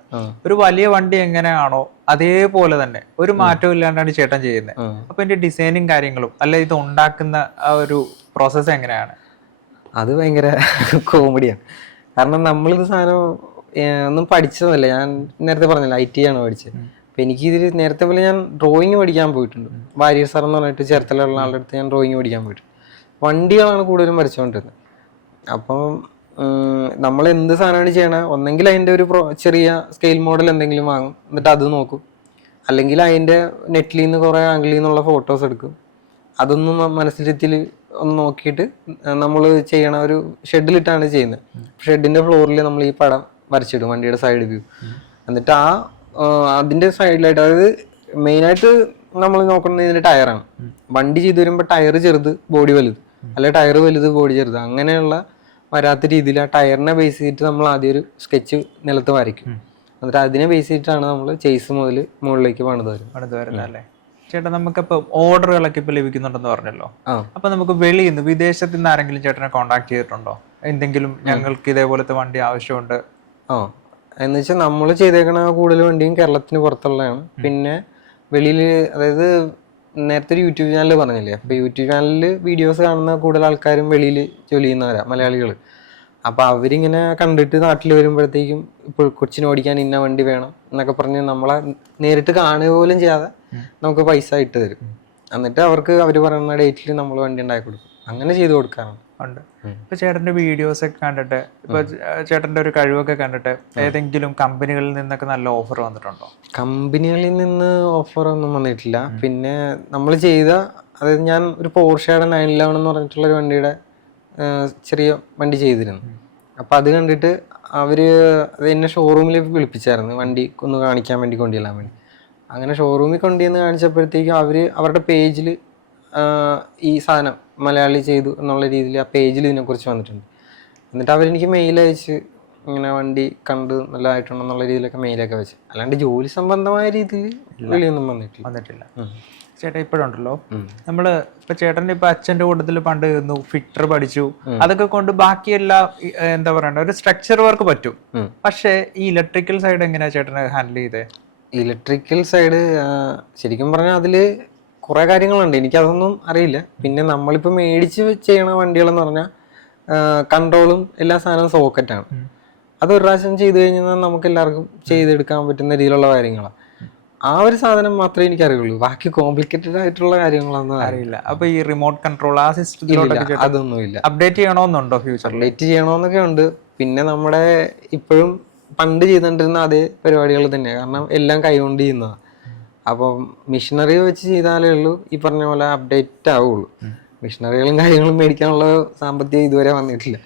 ഒരു വലിയ വണ്ടി എങ്ങനെയാണോ അതേപോലെ തന്നെ ഒരു മാറ്റവും ഇല്ലാണ്ടാണ് ചേട്ടൻ ചെയ്യുന്നത്. അപ്പൊ എന്റെ ഡിസൈനും കാര്യങ്ങളും അല്ല ഇത് ഉണ്ടാക്കുന്ന ആ ഒരു പ്രോസസ്സ് എങ്ങനെയാണ്? അത് ഭയങ്കര കോമഡിയാണ്. കാരണം നമ്മളിത് സാധനം ഒന്നും പഠിച്ചതല്ല. ഞാൻ നേരത്തെ പറഞ്ഞില്ല IT ആണ് പഠിച്ചത്. അപ്പൊ എനിക്കിതിൽ നേരത്തെ പോലെ ഞാൻ ഡ്രോയിങ് പഠിക്കാൻ പോയിട്ടുണ്ട്. വാര്യർ സാർ എന്ന് പറഞ്ഞിട്ട് ചേർത്തലുള്ള ആളുടെ അടുത്ത് ഞാൻ ഡ്രോയിങ് പഠിക്കാൻ പോയിട്ടുണ്ട്. വണ്ടികളാണ് കൂടുതലും വരച്ചുകൊണ്ടിരുന്നത്. അപ്പം നമ്മൾ എന്ത് സാധനമാണ് ചെയ്യണത്, ഒന്നെങ്കിൽ അതിൻ്റെ ഒരു ചെറിയ സ്കെയിൽ മോഡൽ എന്തെങ്കിലും വാങ്ങും, എന്നിട്ട് അത് നോക്കും. അല്ലെങ്കിൽ അതിൻ്റെ നെറ്റിൽ നിന്ന് കുറേ ആംഗിളിൽ നിന്നുള്ള ഫോട്ടോസ് എടുക്കും. അതൊന്നും മനസ്സിലെത്തിൽ ഒന്ന് നോക്കിയിട്ട് നമ്മൾ ചെയ്യണ ഒരു ഷെഡിലിട്ടാണ് ചെയ്യുന്നത്. ഷെഡിൻ്റെ ഫ്ലോറിൽ നമ്മൾ ഈ പടം വരച്ചിടും, വണ്ടിയുടെ സൈഡ് വ്യൂ. എന്നിട്ട് അതിൻ്റെ സൈഡിലായിട്ട്, അതായത് മെയിനായിട്ട് നമ്മൾ നോക്കുന്നത് ഇതിൻ്റെ ടയറാണ്. വണ്ടി ചെയ്തു വരുമ്പോൾ ടയർ ചെറുത് ബോഡി വലുത്, അല്ലെ ടയർ വലുത് ബോഡി ചെറുത്, അങ്ങനെയുള്ള വരാത്ത രീതിയിൽ ആ ടയറിനെ ബേസ് ചെയ്തിട്ട് നമ്മൾ ആദ്യം ഒരു സ്കെച്ച് നിലത്ത് വരയ്ക്കും. എന്നിട്ട് അതിനെ ബേസ് ചെയ്തിട്ടാണ് നമ്മൾ ചേസ് മുതൽ മുകളിലേക്ക് പണിത് വരുന്നത് അല്ലേ? ചേട്ടാ, നമുക്കിപ്പോൾ ഓർഡറുകളൊക്കെ ഇപ്പോൾ ലഭിക്കുന്നുണ്ടെന്ന് പറഞ്ഞല്ലോ. അപ്പൊ നമുക്ക് വെളിയിൽ നിന്ന്, വിദേശത്ത് നിന്ന് ആരെങ്കിലും ചേട്ടനെ കോൺടാക്ട് ചെയ്തിട്ടുണ്ടോ? എന്തെങ്കിലും ഞങ്ങൾക്ക് ഇതേപോലത്തെ വണ്ടി ആവശ്യമുണ്ട്? എന്ന് വെച്ചാൽ നമ്മൾ ചെയ്തേക്കണ കൂടുതൽ വണ്ടിയും കേരളത്തിന് പുറത്തുള്ളതാണ്. പിന്നെ വെളിയിൽ, അതായത് നേരത്തെ ഒരു യൂട്യൂബ് ചാനൽ പറഞ്ഞില്ലേ, അപ്പോൾ യൂട്യൂബ് ചാനലിൽ വീഡിയോസ് കാണുന്ന കൂടുതൽ ആൾക്കാരും വെളിയിൽ ജോലി ചെയ്യുന്നവരാ, മലയാളികൾ. അപ്പോൾ അവരിങ്ങനെ കണ്ടിട്ട് നാട്ടിൽ വരുമ്പോഴത്തേക്കും ഇപ്പോൾ കൊച്ചിന് ഓടിക്കാൻ ഇന്ന വണ്ടി വേണം എന്നൊക്കെ പറഞ്ഞ് നമ്മളെ നേരിട്ട് കാണുക പോലും ചെയ്യാതെ നമുക്ക് പൈസ ഇട്ട് തരും. എന്നിട്ട് അവർക്ക് അവർ പറയുന്ന ഡേറ്റിൽ നമ്മൾ വണ്ടി ഉണ്ടാക്കി കൊടുക്കും. അങ്ങനെ ചെയ്ത് കൊടുക്കാറുണ്ട്. ഉണ്ട്. ഇപ്പൊ ചേട്ടന്റെ വീഡിയോസ് ഒക്കെ കണ്ടിട്ട്, ഇപ്പൊ ചേട്ടന്റെ ഒരു കഴിവൊക്കെ കണ്ടിട്ട് ഏതെങ്കിലും കമ്പനികളിൽ നിന്നൊക്കെ നല്ല ഓഫർ വന്നിട്ടുണ്ടോ? കമ്പനികളിൽ നിന്ന് ഓഫർ ഒന്നും വന്നിട്ടില്ല. പിന്നെ നമ്മൾ ചെയ്ത, അതായത് ഞാൻ ഒരു പോർഷയുടെ 911 എന്ന് പറഞ്ഞിട്ടുള്ള ഒരു വണ്ടിയുടെ ചെറിയ വണ്ടി ചെയ്തിരുന്നു. അപ്പം അത് കണ്ടിട്ട് അവര് അത് എന്നെ ഷോറൂമിൽ വിളിപ്പിച്ചായിരുന്നു, വണ്ടി ഒന്ന് കാണിക്കാൻ വേണ്ടി, കൊണ്ടുചെല്ലാൻ വേണ്ടി. അങ്ങനെ ഷോറൂമിൽ കൊണ്ടുവന്ന് കാണിച്ചപ്പോഴത്തേക്കും അവരുടെ പേജിൽ ഈ സാധനം മലയാളി ചെയ്തു എന്നുള്ള രീതിയിൽ ആ പേജിൽ ഇതിനെക്കുറിച്ച് വന്നിട്ടുണ്ട്. എന്നിട്ട് അവരെനിക്ക് മെയിൽ അയച്ച് ഇങ്ങനെ വണ്ടി കണ്ട് നല്ലതായിട്ടുണ്ടെന്നുള്ള രീതിയിലൊക്കെ മെയിലൊക്കെ വെച്ച്, അല്ലാണ്ട് ജോലി സംബന്ധമായ രീതിയിൽ വിളിയൊന്നും വന്നിട്ടില്ല. ചേട്ടാ ഇപ്പോഴുണ്ടല്ലോ, നമ്മള് ഇപ്പൊ ചേട്ടന്റെ ഇപ്പൊ അച്ഛന്റെ കൂട്ടത്തിൽ പണ്ട് ഇരുന്നു, ഫിറ്റർ പഠിച്ചു, അതൊക്കെ കൊണ്ട് ബാക്കിയെല്ലാം എന്താ പറയണ്ട ഒരു സ്ട്രക്ചർ വർക്ക് പറ്റും. പക്ഷെ ഈ ഇലക്ട്രിക്കൽ സൈഡ് എങ്ങനെയാ ചേട്ടനെ ഹാൻഡിൽ ചെയ്തേ? ഇലക്ട്രിക്കൽ സൈഡ് ശരിക്കും പറഞ്ഞാൽ അതില് കുറെ കാര്യങ്ങളുണ്ട്, എനിക്കതൊന്നും അറിയില്ല. പിന്നെ നമ്മളിപ്പോൾ മേടിച്ച് ചെയ്യണ വണ്ടികളെന്ന് പറഞ്ഞാൽ കൺട്രോളും എല്ലാ സാധനവും സോക്കറ്റാണ്. അത് ഒരു പ്രാവശ്യം ചെയ്ത് കഴിഞ്ഞാൽ നമുക്ക് എല്ലാവർക്കും ചെയ്തെടുക്കാൻ പറ്റുന്ന രീതിയിലുള്ള കാര്യങ്ങളാണ്. ആ ഒരു സാധനം മാത്രമേ എനിക്ക് അറിയുള്ളൂ. ബാക്കി കോംപ്ലിക്കേറ്റഡ് ആയിട്ടുള്ള കാര്യങ്ങളൊന്നും അറിയില്ല. അപ്പൊ ഈ റിമോട്ട് കൺട്രോൾ ആ സിസ്റ്റത്തിലൊക്കെ അതൊന്നുമില്ല. അപ്ഡേറ്റ് ചെയ്യണമെന്നുണ്ടോ ഫ്യൂച്ചർ? അപ്ഡേറ്റ് ചെയ്യണമെന്നൊക്കെ ഉണ്ട്. പിന്നെ നമ്മുടെ ഇപ്പോഴും പണ്ട് ചെയ്തുകൊണ്ടിരുന്ന അതേ പരിപാടികൾ തന്നെയാണ്, കാരണം എല്ലാം കൈകൊണ്ട് ചെയ്യുന്നതാണ്. അപ്പം മിഷനറി വെച്ച് ചെയ്താലേ ഉള്ളൂ ഈ പറഞ്ഞ പോലെ അപ്ഡേറ്റ് ആവുള്ളൂ. മിഷനറികളും കാര്യങ്ങളും മേടിക്കാനുള്ള സാമ്പത്തികം ഇതുവരെ വന്നിട്ടില്ല.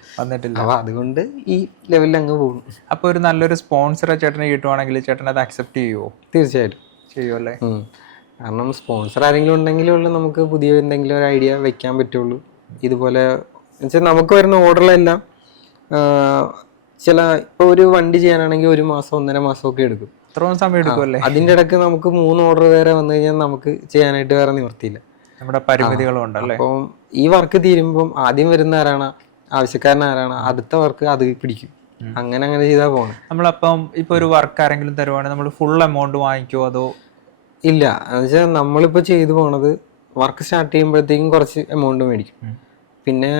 അപ്പൊ അതുകൊണ്ട് ഈ ലെവലിൽ അങ്ങ് പോകും. അപ്പൊ ഒരു നല്ലൊരു സ്പോൺസറെ ചേട്ടന് കിട്ടുവാണെങ്കിൽ ചേട്ടൻ അത് അക്സെപ്റ്റ് ചെയ്യുമോ? തീർച്ചയായിട്ടും ചെയ്യുമല്ലേ. കാരണം സ്പോൺസർ ആരെങ്കിലും ഉണ്ടെങ്കിലേ ഉള്ളൂ നമുക്ക് പുതിയ എന്തെങ്കിലും ഒരു ഐഡിയ വെക്കാൻ പറ്റുള്ളൂ. ഇതുപോലെ വെച്ചാൽ നമുക്ക് വരുന്ന ഓർഡറിലെല്ലാം ചില ഇപ്പോൾ ഒരു വണ്ടി ചെയ്യാനാണെങ്കിൽ 1 മാസം 1.5 മാസമൊക്കെ എടുക്കും. അത്രയും സമയം എടുക്കുമല്ലേ? അതിൻ്റെ ഇടയ്ക്ക് നമുക്ക് 3 ഓർഡർ വേറെ വന്നു കഴിഞ്ഞാൽ നമുക്ക് ചെയ്യാനായിട്ട് വേറെ നിവർത്തിയില്ല, നമ്മുടെ പരിമിതികളും ഉണ്ടല്ലേ. അപ്പം ഈ വർക്ക് തീരുമ്പം ആദ്യം വരുന്ന ആരാണ്, ആവശ്യക്കാരൻ ആരാണ്, അടുത്ത വർക്ക് അത് പിടിക്കും. അങ്ങനെ ചെയ്താൽ പോകണം. നമ്മളപ്പം ഇപ്പൊ ഒരു വർക്ക് ആരെങ്കിലും തരുവാണെങ്കിൽ നമ്മൾ ഫുൾ എമൗണ്ട് വാങ്ങിക്കുമോ അതോ? ഇല്ല, എന്നുവെച്ചാൽ നമ്മളിപ്പോൾ ചെയ്തു പോണത് വർക്ക് സ്റ്റാർട്ട് ചെയ്യുമ്പോഴത്തേക്കും കുറച്ച് എമൗണ്ട് മേടിക്കും. പിന്നെ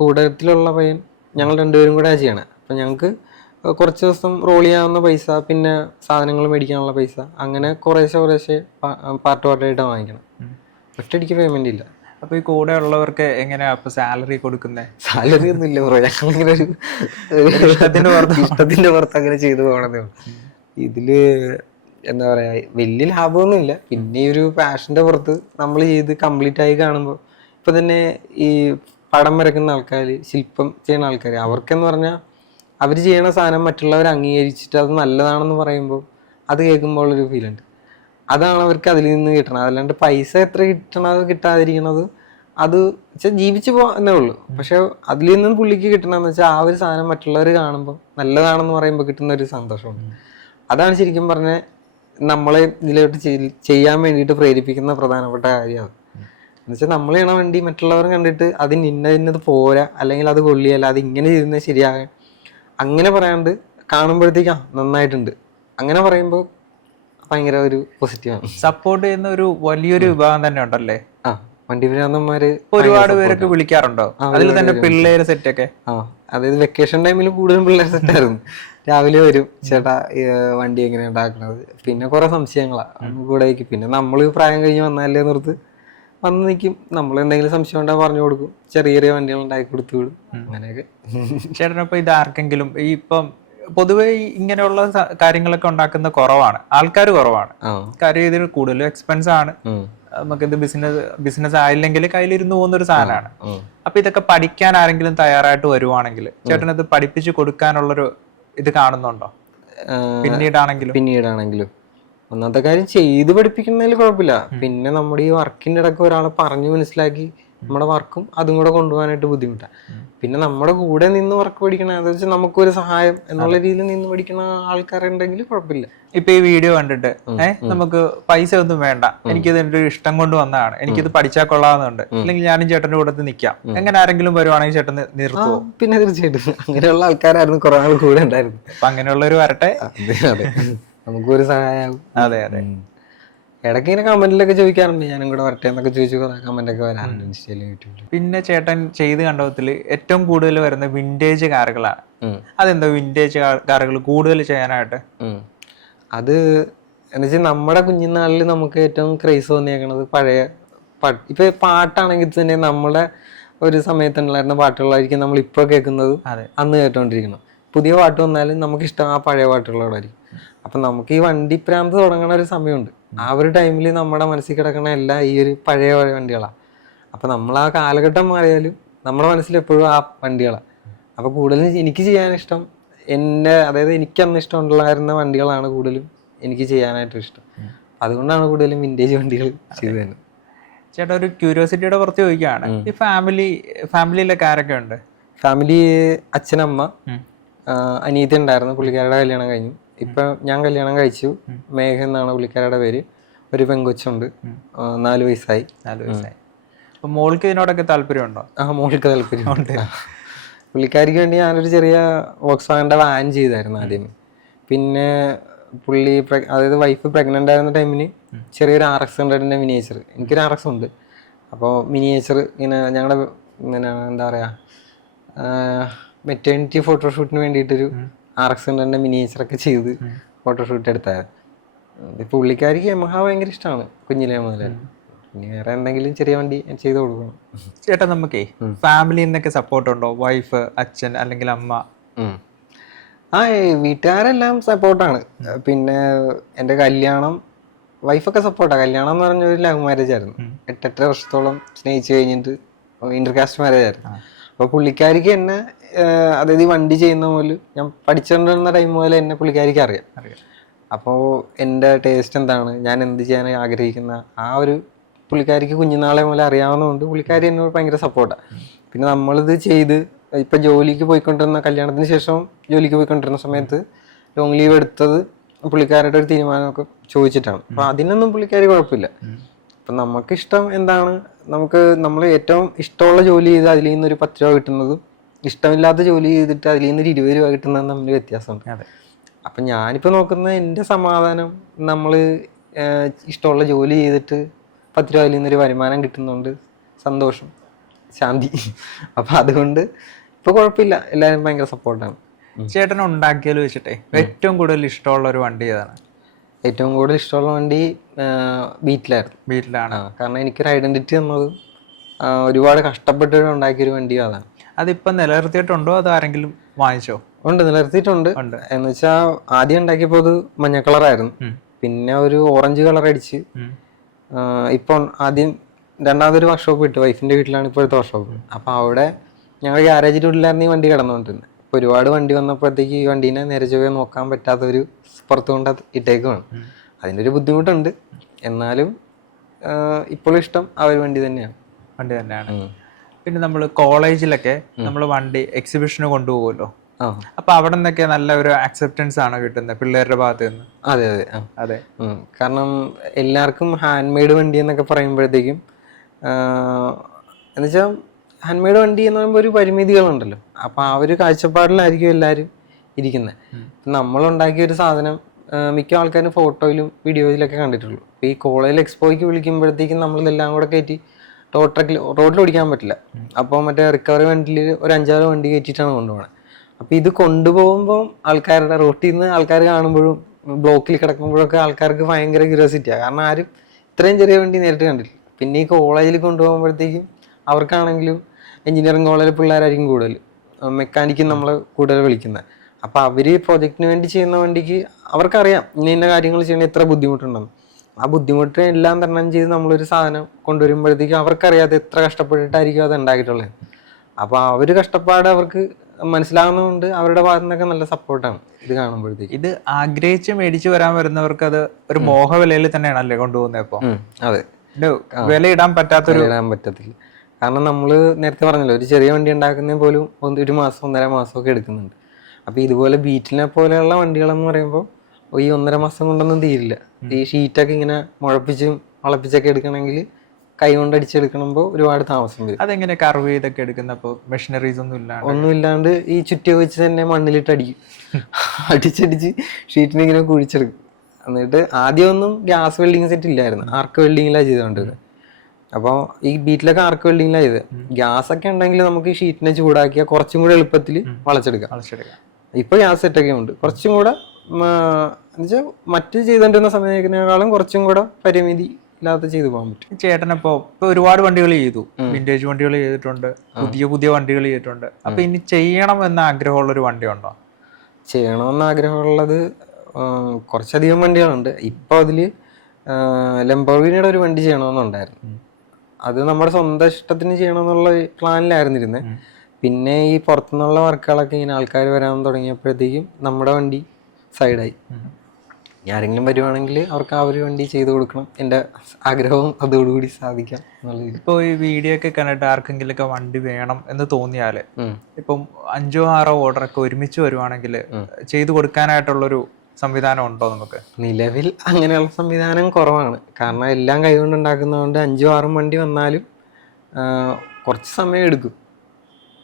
കൂട്ടത്തിലുള്ള പയ്യൻ ഞങ്ങൾ 2 പേരും കൂടെ ചെയ്യണം. അപ്പം ഞങ്ങൾക്ക് കുറച്ച് ദിവസം റോൾ ചെയ്യാവുന്ന പൈസ, പിന്നെ സാധനങ്ങൾ മേടിക്കാനുള്ള പൈസ, അങ്ങനെ കുറേശ്ശെ പാർട്ടായിട്ട് വാങ്ങിക്കണം. ഒറ്റയടിക്ക് പേയ്മെന്റ് ഇല്ല. അപ്പൊ ഈ കൂടെ ഉള്ളവർക്ക് എങ്ങനെയാ അപ്പൊ സാലറി കൊടുക്കുന്നത്? സാലറി ഒന്നും ഇല്ല ബ്രോ, ഞങ്ങളിങ്ങനെ ഒരു ഇഷ്ടത്തിന്റെ പുറത്ത് അങ്ങനെ ചെയ്തു പോകണതേ ഉള്ളൂ. ഇതില് എന്താ പറയാ, വലിയ ലാഭമൊന്നും ഇല്ല. പിന്നെ ഈ ഒരു പാഷന്റെ പുറത്ത് നമ്മൾ ചെയ്ത് കംപ്ലീറ്റ് ആയി കാണുമ്പോൾ, ഇപ്പൊ തന്നെ ഈ പടം വരയ്ക്കുന്ന ആൾക്കാർ, ശില്പം ചെയ്യുന്ന ആൾക്കാർ, അവർക്കെന്ന് പറഞ്ഞാൽ അവർ ചെയ്യണ സാധനം മറ്റുള്ളവർ അംഗീകരിച്ചിട്ട് അത് നല്ലതാണെന്ന് പറയുമ്പോൾ അത് കേൾക്കുമ്പോൾ ഒരു ഫീലുണ്ട്. അതാണ് അവർക്ക് അതിൽ നിന്ന് കിട്ടണത്. അല്ലാണ്ട് പൈസ എത്ര കിട്ടണത് കിട്ടാതിരിക്കണത് അത് വെച്ചാൽ ജീവിച്ചു പോകാന്നേ ഉള്ളൂ. പക്ഷെ അതിൽ നിന്ന് പുള്ളിക്ക് കിട്ടണമെന്ന് വെച്ചാൽ ആ ഒരു സാധനം മറ്റുള്ളവർ കാണുമ്പോൾ നല്ലതാണെന്ന് പറയുമ്പോൾ കിട്ടുന്ന ഒരു സന്തോഷമുണ്ട്. അതാണ് ശരിക്കും പറഞ്ഞാൽ നമ്മളെ ഇതിലോട്ട് ചെയ്യാൻ വേണ്ടിയിട്ട് പ്രേരിപ്പിക്കുന്ന പ്രധാനപ്പെട്ട കാര്യമാണ്. എന്നുവെച്ചാൽ നമ്മൾ ചെയ്യണ വണ്ടി മറ്റുള്ളവർ കണ്ടിട്ട് അതിന് ഇന്നത് പോരാ, അല്ലെങ്കിൽ അത് കൊള്ളിയല്ല, അത് ഇങ്ങനെ ചെയ്യുന്നത് ശരിയാകാൻ അങ്ങനെ പറയാണ്ട് കാണുമ്പോഴത്തേക്കും നന്നായിട്ടുണ്ട് അങ്ങനെ പറയുമ്പോൾ ഭയങ്കര ഒരു പോസിറ്റീവാണ്. സപ്പോർട്ട് ചെയ്യുന്ന ഒരു വലിയൊരു വിഭാഗം തന്നെ ഉണ്ടല്ലേ. വണ്ടി ഭ്രാന്തന്മാര് ഒരുപാട് പേരൊക്കെ വിളിക്കാറുണ്ടോ? അതിൽ തന്നെ പിള്ളേര് സെറ്റ് ഒക്കെ. അതായത് വെക്കേഷൻ ടൈമിൽ കൂടുതലും പിള്ളേർ സെറ്റ് ആയിരുന്നു. രാവിലെ വരും, ചേട്ടാ വണ്ടി എങ്ങനെയാ ഉണ്ടാക്കുന്നത്, പിന്നെ കുറെ സംശയങ്ങളാണ് കൂടെ. പിന്നെ നമ്മൾ പ്രായം കഴിഞ്ഞ് വന്നാലേ നിർത്ത് വന്ന് നിൽക്കും. നമ്മൾ എന്തെങ്കിലും സംശയം ഉണ്ടാകും പറഞ്ഞു കൊടുക്കും, ചെറിയ വണ്ടികൾ ഉണ്ടാക്കി കൊടുത്തു വിടും, അങ്ങനെയൊക്കെ. ചേട്ടനപ്പൊ ഇത് ആർക്കെങ്കിലും ഈ ഇപ്പം പൊതുവെ ഇങ്ങനെയുള്ള കാര്യങ്ങളൊക്കെ ഉണ്ടാക്കുന്ന കുറവാണ്, ആൾക്കാർ കുറവാണ്. കാര്യം ഇതിന് കൂടുതലും എക്സ്പെൻസ് ആണ്. നമുക്കിത് ബിസിനസ് ആയില്ലെങ്കിൽ കയ്യിലിരുന്ന് പോകുന്ന ഒരു സാധനമാണ്. അപ്പൊ ഇതൊക്കെ പഠിക്കാൻ ആരെങ്കിലും തയ്യാറായിട്ട് വരുവാണെങ്കിൽ ചേട്ടനത് പഠിപ്പിച്ചു കൊടുക്കാനുള്ളൊരു ഇത് കാണുന്നുണ്ടോ? പിന്നീടാണെങ്കിലും ഒന്നാമത്തെ കാര്യം ചെയ്ത് പഠിപ്പിക്കുന്നതിൽ കുഴപ്പമില്ല. പിന്നെ നമ്മുടെ ഈ വർക്കിന്റെ ഇടയ്ക്ക് ഒരാളെ പറഞ്ഞു മനസ്സിലാക്കി നമ്മുടെ വർക്കും അതും കൂടെ കൊണ്ടുപോകാനായിട്ട് ബുദ്ധിമുട്ടാണ്. പിന്നെ നമ്മുടെ കൂടെ നിന്ന് വർക്ക് പഠിക്കണ, അത് വെച്ചാൽ നമുക്കൊരു സഹായം എന്നുള്ള രീതിയിൽ നിന്ന് പഠിക്കുന്ന ആൾക്കാരുണ്ടെങ്കിൽ കുഴപ്പമില്ല. ഇപ്പൊ ഈ വീഡിയോ കണ്ടിട്ട് നമുക്ക് പൈസ ഒന്നും വേണ്ട, എനിക്കിത് എന്റെ ഒരു ഇഷ്ടം കൊണ്ട് വന്നതാണ്, എനിക്കിത് പഠിച്ചാൽ കൊള്ളാവുന്നുണ്ട്, അല്ലെങ്കിൽ ഞാനും ചേട്ടന്റെ കൂടെ നിൽക്കാം, എങ്ങനെ ആരെങ്കിലും വരുവാണെങ്കിൽ ചേട്ടൻ നിർത്തുമോ? പിന്നെ തീർച്ചയായിട്ടും അങ്ങനെയുള്ള ആൾക്കാരായിരുന്നു കുറെ ആൾ കൂടെ ഉണ്ടായിരുന്നു. അപ്പൊ അങ്ങനെയുള്ളവർ വരട്ടെ, നമുക്കൊരു സഹായമാകും. അതെ. ഇടയ്ക്ക് ഇങ്ങനെ കമന്റിലൊക്കെ ചോദിക്കാറുണ്ട്, ഞാനും കൂടെ വരട്ടെ എന്നൊക്കെ ചോദിച്ചു കുറെ കമന്റ് ഒക്കെ വരാറുണ്ട് ഇൻസ്റ്റയിലും യൂട്യൂബിലും. പിന്നെ ചേട്ടൻ ചെയ്ത് കണ്ടതിൽ ഏറ്റവും കൂടുതൽ വരുന്ന വിന്റേജ് കാറുകളാണ്. അതെന്താ വിന്റേജ് കാറുകൾ കൂടുതൽ ചെയ്യാനായിട്ട്? അത് എന്ന് വെച്ചാൽ നമ്മുടെ കുഞ്ഞുനാളിൽ നമുക്ക് ഏറ്റവും ക്രേസ് തോന്നിയേക്കണത് പഴയ ഇപ്പൊ പാട്ടാണെങ്കിൽ തന്നെ നമ്മുടെ ഒരു സമയത്തുണ്ടായിരുന്ന പാട്ടുകളായിരിക്കും നമ്മൾ ഇപ്പോൾ കേൾക്കുന്നത്, അന്ന് കേട്ടോണ്ടിരിക്കണം. പുതിയ പാട്ട് വന്നാലും നമുക്ക് ഇഷ്ടം ആ പഴയ പാട്ടുകളോടായിരിക്കും. അപ്പൊ നമുക്ക് ഈ വണ്ടി പ്രാന്ത് തുടങ്ങണ ഒരു സമയമുണ്ട്. ആ ഒരു ടൈമിൽ നമ്മുടെ മനസ്സിൽ കിടക്കണ എല്ലാം ഈ ഒരു പഴയ വണ്ടികളാണ്. അപ്പൊ നമ്മൾ ആ കാലഘട്ടം മാറിയാലും നമ്മുടെ മനസ്സിൽ എപ്പോഴും ആ വണ്ടികളാണ്. അപ്പൊ കൂടുതലും എനിക്ക് ചെയ്യാനിഷ്ടം അതായത് എനിക്ക് അന്ന് ഇഷ്ടമുണ്ടായിരുന്ന വണ്ടികളാണ് കൂടുതലും എനിക്ക് ചെയ്യാനായിട്ട് ഇഷ്ടം. അതുകൊണ്ടാണ് കൂടുതലും വിന്റേജ് വണ്ടികൾ ചെയ്തു തന്നെ. ചേട്ടാ ഒരു ക്യൂരിയോസിറ്റിയുടെ പുറത്ത് ചോദിക്കുകയാണ്, ഈ ഫാമിലിയിലൊക്കെ ആരൊക്കെ ഉണ്ട്? ഫാമിലി അച്ഛനമ്മ, അനിയത്തി ഉണ്ടായിരുന്നു, പുള്ളിക്കാരുടെ കല്യാണം കഴിഞ്ഞു. ഇപ്പൊ ഞാൻ കല്യാണം കഴിച്ചു. മേഘ എന്നാണ് പുള്ളിക്കാരുടെ പേര്. ഒരു പെങ്കൊച്ചുണ്ട്, 4 വയസ്സായി. അപ്പൊ മോൾക്ക് ഇതിനോടൊക്കെ താല്പര്യമുണ്ടോ? മോൾക്ക് താല്പര്യമുണ്ട്. പുള്ളിക്കാരിക്ക് വേണ്ടി ഞാനൊരു ചെറിയ വോക്സ്വാഗന്റെ വാൻ ചെയ്തായിരുന്നു ആദ്യമേ. പിന്നെ പുള്ളി അതായത് വൈഫ് പ്രഗ്നന്റ് ആയിരുന്ന ടൈമിന് ചെറിയൊരു RX-100 മിനിയേച്ചർ, എനിക്കൊരു RX ഉണ്ട്. അപ്പോൾ മിനിയേച്ചർ ഇങ്ങനെ ഞങ്ങളുടെ ഇങ്ങനെ എന്താ പറയാ മെറ്റേണിറ്റി ഫോട്ടോഷൂട്ടിന് വേണ്ടിയിട്ടൊരു RX-100 മിനിയേച്ചറൊക്കെ ചെയ്ത് ഫോട്ടോഷൂട്ട് എടുത്തായിരുന്നു. പുള്ളിക്കാരിക്ക് യമഹ ഭയങ്കര ഇഷ്ടമാണ് കുഞ്ഞിലേ മുതലേ. ഇനി വേറെ എന്തെങ്കിലും ചെറിയ വണ്ടി ചെയ്ത് കൊടുക്കണം. ചേട്ടാ നമുക്കേ ഫാമിലിയിൽ നിന്നൊക്കെ സപ്പോർട്ട് ഉണ്ടോ? വൈഫ്, അച്ഛൻ അല്ലെങ്കിൽ അമ്മ? വീട്ടുകാരെല്ലാം സപ്പോർട്ടാണ്. പിന്നെ എൻ്റെ കല്യാണം വൈഫൊക്കെ സപ്പോർട്ടാണ്. കല്യാണം എന്ന് പറഞ്ഞ ഒരു ലവ് മാരേജ് ആയിരുന്നു. 8-8 വർഷത്തോളം സ്നേഹിച്ചു കഴിഞ്ഞിട്ട് ഇന്റർകാസ്റ്റ് മാരേജ് ആയിരുന്നു. അപ്പോൾ പുള്ളിക്കാരിക്ക് എന്നെ അതായത് ഈ വണ്ടി ചെയ്യുന്ന പോലെ ഞാൻ പഠിച്ചുകൊണ്ടിരുന്ന ടൈം പോലെ എന്നെ പുള്ളിക്കാരിക്ക് അറിയാം. അപ്പോൾ എൻ്റെ ടേസ്റ്റ് എന്താണ്, ഞാൻ എന്ത് ചെയ്യാൻ ആഗ്രഹിക്കുന്ന ആ ഒരു പുള്ളിക്കാരിക്ക് കുഞ്ഞുനാളെ പോലെ അറിയാവുന്നതുകൊണ്ട് പുള്ളിക്കാരി എന്നോട് ഭയങ്കര സപ്പോർട്ടാണ്. പിന്നെ നമ്മളിത് ചെയ്ത് ഇപ്പം ജോലിക്ക് പോയിക്കൊണ്ടിരുന്ന കല്യാണത്തിന് ശേഷം ജോലിക്ക് പോയിക്കൊണ്ടിരുന്ന സമയത്ത് ലോങ് ലീവ് എടുത്തത് പുള്ളിക്കാരുടെ ഒരു തീരുമാനമൊക്കെ ചോദിച്ചിട്ടാണ്. അപ്പം അതിനൊന്നും പുള്ളിക്കാരി കുഴപ്പമില്ല. അപ്പം നമുക്കിഷ്ടം എന്താണ്, നമ്മൾ ഏറ്റവും ഇഷ്ടമുള്ള ജോലി ചെയ്ത് അതിൽ നിന്നൊരു 10 രൂപ കിട്ടുന്നതും ഇഷ്ടമില്ലാത്ത ജോലി ചെയ്തിട്ട് അതിൽ നിന്നൊരു 20 രൂപ കിട്ടുന്നതും തമ്മിൽ വ്യത്യാസമുണ്ട്. അപ്പം ഞാനിപ്പോൾ നോക്കുന്നത് എൻ്റെ സമാധാനം, നമ്മൾ ഇഷ്ടമുള്ള ജോലി ചെയ്തിട്ട് 10 രൂപ അതിൽ നിന്നൊരു വരുമാനം കിട്ടുന്നുണ്ട്, സന്തോഷം, ശാന്തി. അപ്പം അതുകൊണ്ട് ഇപ്പോൾ കുഴപ്പമില്ല, എല്ലാവരും ഭയങ്കര സപ്പോർട്ടാണ്. ചേട്ടൻ ഉണ്ടാക്കിയാൽ വെച്ചിട്ടേ ഏറ്റവും കൂടുതൽ ഇഷ്ടമുള്ള ഒരു വണ്ടി ഏതാണ്? ഏറ്റവും കൂടുതൽ ഇഷ്ടമുള്ള വണ്ടി ബീറ്റിലാണ്. കാരണം എനിക്കൊരു ഐഡന്റിറ്റി തന്നത് ഒരുപാട് കഷ്ടപ്പെട്ട് ഉണ്ടാക്കിയൊരു വണ്ടിയും അതാണ്. അതിപ്പം നിലനിർത്തിയിട്ടുണ്ടോ അതോ ആരെങ്കിലും വാങ്ങിച്ചോ? ഉണ്ട്, നിലനിർത്തിയിട്ടുണ്ട്. എന്ന് വെച്ചാൽ ആദ്യം ഉണ്ടാക്കിയപ്പോൾ അത് മഞ്ഞ കളറായിരുന്നു, പിന്നെ ഒരു ഓറഞ്ച് കളർ അടിച്ച് ഇപ്പം രണ്ടാമതൊരു വർക്ക്ഷോപ്പ് കിട്ടും. വൈഫിന്റെ വീട്ടിലാണ് ഇപ്പോഴത്തെ വർക്ക്ഷോപ്പ്. അപ്പൊ അവിടെ ഞങ്ങൾ ഗ്യാരേജിന്റെ ഉള്ളിലായിരുന്നു ഈ വണ്ടി കിടന്നുകൊണ്ടിരുന്നത്. ഇപ്പൊ ഒരുപാട് വണ്ടി വന്നപ്പോഴത്തേക്ക് ഈ വണ്ടീനെ നേരെ ചൊവ്വേ നോക്കാൻ പറ്റാത്തൊരു പുറത്തു കൊണ്ട് ഇട്ടേക്കുമാണ്. അതിൻ്റെ ഒരു ബുദ്ധിമുട്ടുണ്ട്. എന്നാലും ഇപ്പോഴും ഇഷ്ടം ആ ഒരു വണ്ടി തന്നെയാണ്. പിന്നെ നമ്മൾ കോളേജിലൊക്കെ നമ്മൾ വണ്ടി എക്സിബിഷന് കൊണ്ടുപോകുമല്ലോ, അപ്പൊ അവിടെ നിന്നൊക്കെ നല്ല ഒരു അക്സെപ്റ്റൻസ് ആണ് കിട്ടുന്നത് പിള്ളേരുടെ ഭാഗത്ത് നിന്ന്? അതെ അതെ അതെ. കാരണം എല്ലാവർക്കും ഹാൻഡ് മെയ്ഡ് വണ്ടി എന്നൊക്കെ പറയുമ്പോഴത്തേക്കും എന്നുവെച്ചാൽ ഹാൻഡ് മെയ്ഡ് വണ്ടി എന്ന് പറയുമ്പോൾ ഒരു പരിമിതികളുണ്ടല്ലോ. അപ്പൊ ആ ഒരു കാഴ്ചപ്പാടിലായിരിക്കും എല്ലാവരും ഇരിക്കുന്നത്. നമ്മളുണ്ടാക്കിയ ഒരു സാധനം മിക്ക ആൾക്കാരും ഫോട്ടോയിലും വീഡിയോയിലൊക്കെ കണ്ടിട്ടുള്ളൂ. ഈ കോളേജിൽ എക്സ്പോയ്ക്ക് വിളിക്കുമ്പോഴത്തേക്കും നമ്മളിതെല്ലാം കൂടെ കയറ്റി റോഡിൽ ഓടിക്കാൻ പറ്റില്ല. അപ്പോൾ മറ്റേ റിക്കവറി വണ്ടിയിൽ ഒരു 5-6 വണ്ടി കയറ്റിയിട്ടാണ് കൊണ്ടുപോകണത്. അപ്പൊ ഇത് കൊണ്ടുപോകുമ്പോൾ ആൾക്കാരുടെ റോട്ടിൽ നിന്ന് ആൾക്കാർ കാണുമ്പോഴും ബ്ലോക്കിൽ കിടക്കുമ്പോഴൊക്കെ ആൾക്കാർക്ക് ഭയങ്കര ക്യൂരിയോസിറ്റിയാണ്. കാരണം ആരും ഇത്രയും ചെറിയ വണ്ടി നേരിട്ട് കണ്ടിട്ടില്ല. പിന്നെ ഈ കോളേജിൽ കൊണ്ടുപോകുമ്പോഴത്തേക്കും അവർക്കാണെങ്കിലും എഞ്ചിനീയറിംഗ് കോളേജിലെ പിള്ളേരായിരിക്കും കൂടുതൽ, മെക്കാനിക്കും നമ്മൾ കൂടുതൽ വിളിക്കുന്നത്. അപ്പൊ അവര് പ്രൊജക്റ്റിന് വേണ്ടി ചെയ്യുന്ന വണ്ടിക്ക് അവർക്കറിയാം ഇന്ന കാര്യങ്ങൾ ചെയ്യണ എത്ര ബുദ്ധിമുട്ടുണ്ടെന്ന്. ആ ബുദ്ധിമുട്ട് എല്ലാം തരണം ചെയ്ത് നമ്മളൊരു സാധനം കൊണ്ടുവരുമ്പോഴത്തേക്കും അവർക്കറിയാതെ എത്ര കഷ്ടപ്പെട്ടിട്ടായിരിക്കും അത് ഉണ്ടാക്കിയിട്ടുള്ളത്. അപ്പൊ ആ ഒരു കഷ്ടപ്പാട് അവർക്ക് മനസ്സിലാകുന്നതുകൊണ്ട് അവരുടെ ഭാഗത്തു നിന്നൊക്കെ നല്ല സപ്പോർട്ടാണ് ഇത് കാണുമ്പോഴത്തേക്ക്. ഇത് ആഗ്രഹിച്ച് മേടിച്ചു വരാൻ വരുന്നവർക്ക് അത് ഒരു മോഹവിലയിൽ തന്നെയാണല്ലേ കൊണ്ടുപോകുന്നത്? ഇപ്പൊ അതെ, വില ഇടാൻ പറ്റത്തില്ല. കാരണം നമ്മള് നേരത്തെ പറഞ്ഞല്ലോ, ഒരു ചെറിയ വണ്ടി ഉണ്ടാക്കുന്നതിന് പോലും 1 മാസം 1.5 മാസമൊക്കെ എടുക്കുന്നുണ്ട്. അപ്പൊ ഇതുപോലെ ബീറ്റിനെ പോലെയുള്ള വണ്ടികളെന്ന് പറയുമ്പോൾ ഈ 1.5 മാസം കൊണ്ടൊന്നും തീരില്ല. ഈ ഷീറ്റൊക്കെ ഇങ്ങനെ മുളപ്പിച്ചും വളപ്പിച്ചൊക്കെ എടുക്കണമെങ്കിൽ കൈ കൊണ്ട് അടിച്ചെടുക്കണമ്പോൾ ഒരുപാട് താമസം വരും. അതെങ്ങനെ കർവ് ചെയ്തൊക്കെ എടുക്കുന്നപ്പോ മെഷീനറീസ് ഒന്നും ഇല്ലാണ്ട് ഈ ചുറ്റിയ വെച്ച് തന്നെ മണ്ണിലിട്ട് അടിക്കും. അടിച്ചടിച്ച് ഷീറ്റിനെ ഇങ്ങനെ കുഴിച്ചെടുക്കും. എന്നിട്ട് ആദ്യമൊന്നും ഗ്യാസ് വെൽഡിങ് സെറ്റ് ഇല്ലായിരുന്നു, ആർക്ക് വെൽഡിങ്ങിലാണ് ചെയ്തുകൊണ്ടിരുന്നത്. അപ്പോൾ ഈ ബീറ്റിലൊക്കെ ആർക്ക് വെൽഡിങ്ങിലാണ് ചെയ്തത്. ഗ്യാസ് ഒക്കെ ഉണ്ടെങ്കിൽ നമുക്ക് ഷീറ്റിനെ ചൂടാക്കിയാൽ കുറച്ചും കൂടെ എളുപ്പത്തിൽ വളച്ചെടുക്കാം. ഇപ്പൊ ഗ്യാസ് സെറ്റൊക്കെ ഉണ്ട്, കുറച്ചും കൂടെ എന്നുവെച്ചാൽ മറ്റ് ചെയ്തുകൊണ്ടിരുന്ന സമയത്തിനേക്കാളും കുറച്ചും കൂടെ പരിമിതി ഇല്ലാതെ ചെയ്തു പോകാൻ പറ്റും. ചേട്ടനപ്പോ ഇപ്പൊ ഒരുപാട് വണ്ടികൾ ചെയ്തു, വിന്റേജ് വണ്ടികൾ ചെയ്തിട്ടുണ്ട്, പുതിയ വണ്ടികൾ ചെയ്തിട്ടുണ്ട്. അപ്പൊ ഇനി ചെയ്യണം എന്ന ആഗ്രഹമുള്ള ഒരു വണ്ടി ഉണ്ടോ? ചെയ്യണമെന്ന് ആഗ്രഹമുള്ളത് കുറച്ചധികം വണ്ടികളുണ്ട്. ഇപ്പൊ അതില് ലംബോർഗിനിയുടെ ഒരു വണ്ടി ചെയ്യണമെന്നുണ്ടായിരുന്നു. അത് നമ്മുടെ സ്വന്തം ഇഷ്ടത്തിന് ചെയ്യണമെന്നുള്ള പ്ലാനിലായിരുന്നിരുന്നത്. പിന്നെ ഈ പുറത്തുനിന്നുള്ള വർക്കുകളൊക്കെ ഇങ്ങനെ ആൾക്കാർ വരാൻ തുടങ്ങിയപ്പോഴത്തേക്കും നമ്മുടെ വണ്ടി സൈഡായി. ആരെങ്കിലും വരുവാണെങ്കിൽ അവർക്ക് ആ ഒരു വണ്ടി ചെയ്തു കൊടുക്കണം, എൻ്റെ ആഗ്രഹവും അതോടുകൂടി സാധിക്കാം എന്നുള്ളത്. ഇപ്പോൾ ഈ വീഡിയോ ഒക്കെ കണ്ടിട്ട് ആർക്കെങ്കിലും ഒക്കെ വണ്ടി വേണം എന്ന് തോന്നിയാല് ഇപ്പം 5-6 ഓർഡറൊക്കെ ഒരുമിച്ച് വരുവാണെങ്കിൽ ചെയ്തു കൊടുക്കാനായിട്ടുള്ളൊരു സംവിധാനം ഉണ്ടോ നമുക്ക്? നിലവിൽ അങ്ങനെയുള്ള സംവിധാനം കുറവാണ്. കാരണം എല്ലാം കൈകൊണ്ട് ഉണ്ടാക്കുന്നതുകൊണ്ട് 5-6 വണ്ടി വന്നാലും കുറച്ച് സമയം എടുക്കും.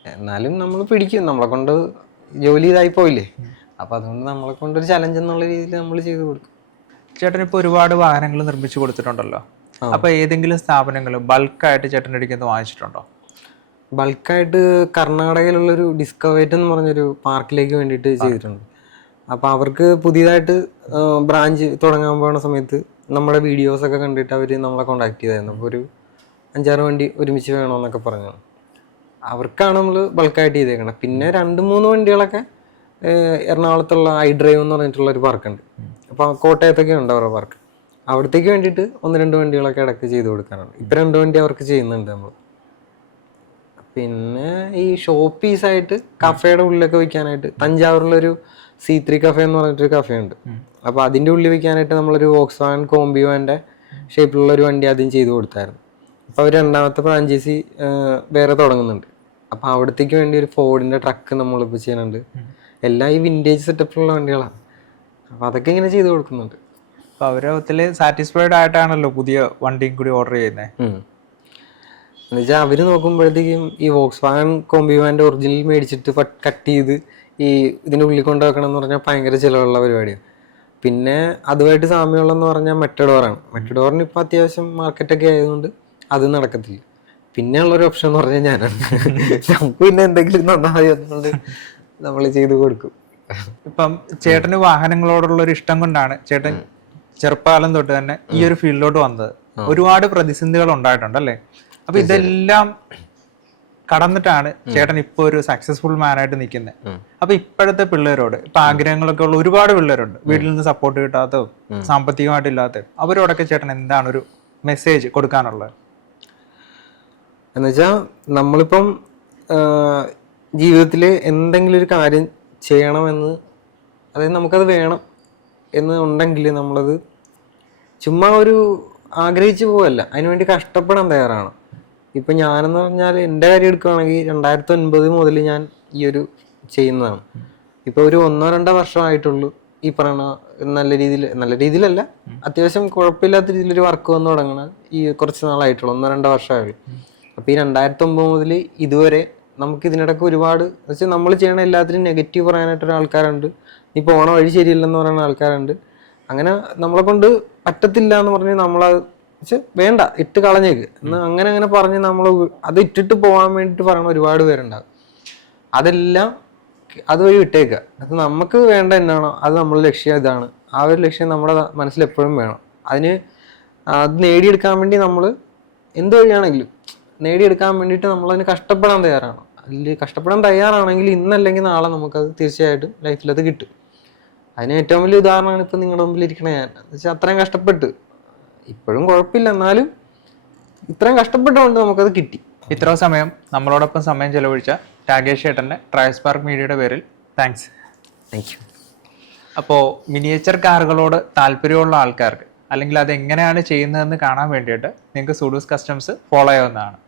എന്നാലും നമ്മൾ പിടിക്കും, നമ്മളെ കൊണ്ട് ജോലി ഇതായി പോയില്ലേ. അപ്പൊ അതുകൊണ്ട് നമ്മളെ കൊണ്ടൊരു ചലഞ്ച് എന്നുള്ള രീതിയിൽ നമ്മൾ ചെയ്തു കൊടുക്കും. ചേട്ടൻ ഇപ്പൊ ഒരുപാട് വാഹനങ്ങൾ നിർമ്മിച്ചു കൊടുത്തിട്ടുണ്ടല്ലോ. അപ്പൊ ഏതെങ്കിലും സ്ഥാപനങ്ങൾ ബൾക്കായിട്ട് ചേട്ടൻ്റെ അടുത്ത് വാങ്ങിച്ചിട്ടുണ്ടോ? ബൾക്കായിട്ട് കർണാടകയിലുള്ളൊരു ഡിസ്കവേറ്റ് എന്ന് പറഞ്ഞൊരു പാർക്കിലേക്ക് വേണ്ടിയിട്ട് ചെയ്തിട്ടുണ്ട്. അപ്പൊ അവർക്ക് പുതിയതായിട്ട് ബ്രാഞ്ച് തുടങ്ങാൻ പോകുന്ന സമയത്ത് നമ്മുടെ വീഡിയോസ് ഒക്കെ കണ്ടിട്ട് അവർ നമ്മളെ കോണ്ടാക്ട് ചെയ്തായിരുന്നു. അപ്പോൾ ഒരു 5-6 വണ്ടി ഒരുമിച്ച് വേണമെന്നൊക്കെ പറഞ്ഞു. അവർക്കാണ് നമ്മൾ ബൾക്കായിട്ട് ചെയ്തേക്കുന്നത്. പിന്നെ 2-3 വണ്ടികളൊക്കെ എറണാകുളത്തുള്ള iDrive എന്ന് പറഞ്ഞിട്ടുള്ള ഒരു പാർക്കുണ്ട്. അപ്പോൾ കോട്ടയത്തൊക്കെ ഉണ്ട് അവരുടെ പാർക്ക്. അവിടത്തേക്ക് വേണ്ടിയിട്ട് 1-2 വണ്ടികളൊക്കെ ഇടയ്ക്ക് ചെയ്ത് കൊടുക്കാറുണ്ട്. ഇപ്പം 2 വണ്ടി അവർക്ക് ചെയ്യുന്നുണ്ട് നമ്മൾ. പിന്നെ ഈ ഷോപ്പ് പീസായിട്ട് കഫേയുടെ ഉള്ളിലൊക്കെ വയ്ക്കാനായിട്ട് തഞ്ചാവൂരിലൊരു C3 കഫേ എന്ന് പറഞ്ഞിട്ടൊരു കഫേ ഉണ്ട്. അപ്പോൾ അതിൻ്റെ ഉള്ളിൽ വയ്ക്കാനായിട്ട് നമ്മളൊരു വോക്സ്വാഗൺ കോംബിയോൻ്റെ ഷേപ്പിലുള്ള ഒരു വണ്ടി ആദ്യം ചെയ്ത് കൊടുത്തായിരുന്നു. അപ്പോൾ അവർ 2ാമത്തെ ഫ്രാഞ്ചൈസി വേറെ തുടങ്ങുന്നുണ്ട്. അപ്പോൾ അവിടത്തേക്ക് വേണ്ടി ഒരു ഫോർഡിൻ്റെ ട്രക്ക് നമ്മളിപ്പോൾ ചെയ്യുന്നുണ്ട്. എല്ലാം ഈ വിൻറ്റേജ് സെറ്റപ്പിലുള്ള വണ്ടികളാണ്. അപ്പോൾ അതൊക്കെ ഇങ്ങനെ ചെയ്ത് കൊടുക്കുന്നുണ്ട്. അപ്പോൾ അവരത്തിൽ സാറ്റിസ്ഫൈഡ് ആയിട്ടാണല്ലോ പുതിയ വണ്ടിയും കൂടി ഓർഡർ ചെയ്യുന്നത്. എന്നുവെച്ചാൽ അവർ നോക്കുമ്പോഴത്തേക്കും ഈ വോക്സ്വാഗൺ കോംബിയോൻ്റെ ഒറിജിനൽ മേടിച്ചിട്ട് കട്ട് ചെയ്ത് ഈ ഇതിൻ്റെ ഉള്ളിൽ കൊണ്ട് വെക്കണം എന്ന് പറഞ്ഞാൽ ഭയങ്കര ചിലവുള്ള പരിപാടിയാണ്. പിന്നെ അതുമായിട്ട് സാമ്യമുള്ളതെന്ന് പറഞ്ഞാൽ മെറ്റഡോറാണ്. മെറ്റഡോറിന് ഇപ്പോൾ അത്യാവശ്യം മാർക്കറ്റൊക്കെ ആയതുകൊണ്ട് അത് നടക്കത്തില്ല. പിന്നെ ഉള്ളൊരു ഓപ്ഷൻ എന്ന് പറഞ്ഞാൽ ഞാനാണ്. നമുക്ക് പിന്നെ എന്തെങ്കിലും നന്നായി അതുകൊണ്ട് നമ്മൾ ചെയ്ത് കൊടുക്കും. ഇപ്പം ചേട്ടന് വാഹനങ്ങളോടുള്ള ഒരു ഇഷ്ടം കൊണ്ടാണ് ചേട്ടൻ ചെറുപ്പകാലം തൊട്ട് തന്നെ ഈ ഒരു ഫീൽഡിലോട്ട് വന്നത്. ഒരുപാട് പ്രതിസന്ധികൾ ഉണ്ടായിട്ടുണ്ടല്ലേ? അപ്പൊ ഇതെല്ലാം കടന്നിട്ടാണ് ചേട്ടൻ ഇപ്പൊ ഒരു സക്സസ്ഫുൾ മാനായിട്ട് നിൽക്കുന്നത്. അപ്പൊ ഇപ്പോഴത്തെ പിള്ളേരോട് ഇപ്പൊ ആഗ്രഹങ്ങളൊക്കെ ഉള്ള ഒരുപാട് പിള്ളേരുണ്ട്, വീട്ടിൽ നിന്ന് സപ്പോർട്ട് കിട്ടാത്തതും സാമ്പത്തികമായിട്ടില്ലാത്തതും. അവരോടൊക്കെ ചേട്ടൻ എന്താണ് ഒരു മെസ്സേജ് കൊടുക്കാനുള്ളത്? എന്നുവെച്ചാൽ നമ്മളിപ്പം ജീവിതത്തിൽ എന്തെങ്കിലും ഒരു കാര്യം ചെയ്യണമെന്ന്, അതായത് നമുക്കത് വേണം എന്ന് ഉണ്ടെങ്കിൽ നമ്മളത് ചുമ്മാ ഒരു ആഗ്രഹിച്ചു പോവല്ല, അതിനുവേണ്ടി കഷ്ടപ്പെടാൻ തയ്യാറാണ്. ഇപ്പം ഞാനെന്ന് പറഞ്ഞാൽ എൻ്റെ കാര്യം എടുക്കുകയാണെങ്കിൽ 2009 മുതൽ ഞാൻ ഈ ഒരു ചെയ്യുന്നതാണ്. ഇപ്പോൾ ഒരു 1-2 വർഷമായിട്ടുള്ളൂ ഈ പറയുന്ന നല്ല രീതിയിലല്ല, അത്യാവശ്യം കുഴപ്പമില്ലാത്ത രീതിയിലൊരു വർക്ക് വന്ന് തുടങ്ങണം ഈ കുറച്ച് നാളായിട്ടുള്ളൂ, 1-2 വർഷമായുള്ളൂ. അപ്പോൾ ഈ 2009 മുതൽ ഇതുവരെ നമുക്ക് ഇതിനിടയ്ക്ക് ഒരുപാട് വെച്ചാൽ നമ്മൾ ചെയ്യണ എല്ലാത്തിനും നെഗറ്റീവ് പറയാനായിട്ടൊരു ആൾക്കാരുണ്ട്, നീ പോണ വഴി ശരിയില്ലെന്ന് പറയുന്ന ആൾക്കാരുണ്ട്. അങ്ങനെ നമ്മളെ കൊണ്ട് പറ്റത്തില്ല എന്ന് പറഞ്ഞ് നമ്മളത് വേണ്ട ഇട്ട് കളഞ്ഞേക്ക് എന്ന് അങ്ങനെ പറഞ്ഞ് നമ്മൾ അത് ഇട്ടിട്ട് പോകാൻ വേണ്ടിയിട്ട് പറയുന്ന ഒരുപാട് പേരുണ്ടാകും. അതെല്ലാം അതുവഴി വിട്ടേക്കുക. അത് നമുക്ക് വേണ്ട എന്നാണോ അത് നമ്മളെ ലക്ഷ്യം ഇതാണ്, ആ ഒരു ലക്ഷ്യം നമ്മുടെ മനസ്സിൽ എപ്പോഴും വേണം. അത് നേടിയെടുക്കാൻ വേണ്ടി നമ്മൾ എന്ത് വഴിയാണെങ്കിലും നേടിയെടുക്കാൻ വേണ്ടിയിട്ട് നമ്മളതിന് കഷ്ടപ്പെടാൻ തയ്യാറാണ്. അതിൽ കഷ്ടപ്പെടാൻ തയ്യാറാണെങ്കിൽ ഇന്നല്ലെങ്കിൽ നാളെ നമുക്കത് തീർച്ചയായിട്ടും ലൈഫിൽ അത് കിട്ടും. അതിന് ഏറ്റവും വലിയ ഉദാഹരണമാണ് ഇപ്പം നിങ്ങളുടെ മുമ്പിൽ ഇരിക്കണ ഞാൻ. എന്ന് വെച്ചാൽ അത്രയും കഷ്ടപ്പെട്ട് ഇപ്പോഴും കുഴപ്പമില്ല, എന്നാലും ഇത്രയും കഷ്ടപ്പെട്ടുകൊണ്ട് നമുക്കത് കിട്ടി. ഇത്ര സമയം നമ്മളോടൊപ്പം സമയം ചെലവഴിച്ച രാകേഷ് ചേട്ടൻ്റെ ട്രയസ്പാർക്ക് മീഡിയയുടെ പേരിൽ താങ്ക്സ്. Thank you. അപ്പോൾ മിനിയേച്ചർ കാറുകളോട് താല്പര്യമുള്ള ആൾക്കാർക്ക് അല്ലെങ്കിൽ അത് എങ്ങനെയാണ് ചെയ്യുന്നതെന്ന് കാണാൻ വേണ്ടിയിട്ട് നിങ്ങൾക്ക് സുഡൂസ് കസ്റ്റംസ് ഫോളോ ചെയ്യാവുന്നതാണ്.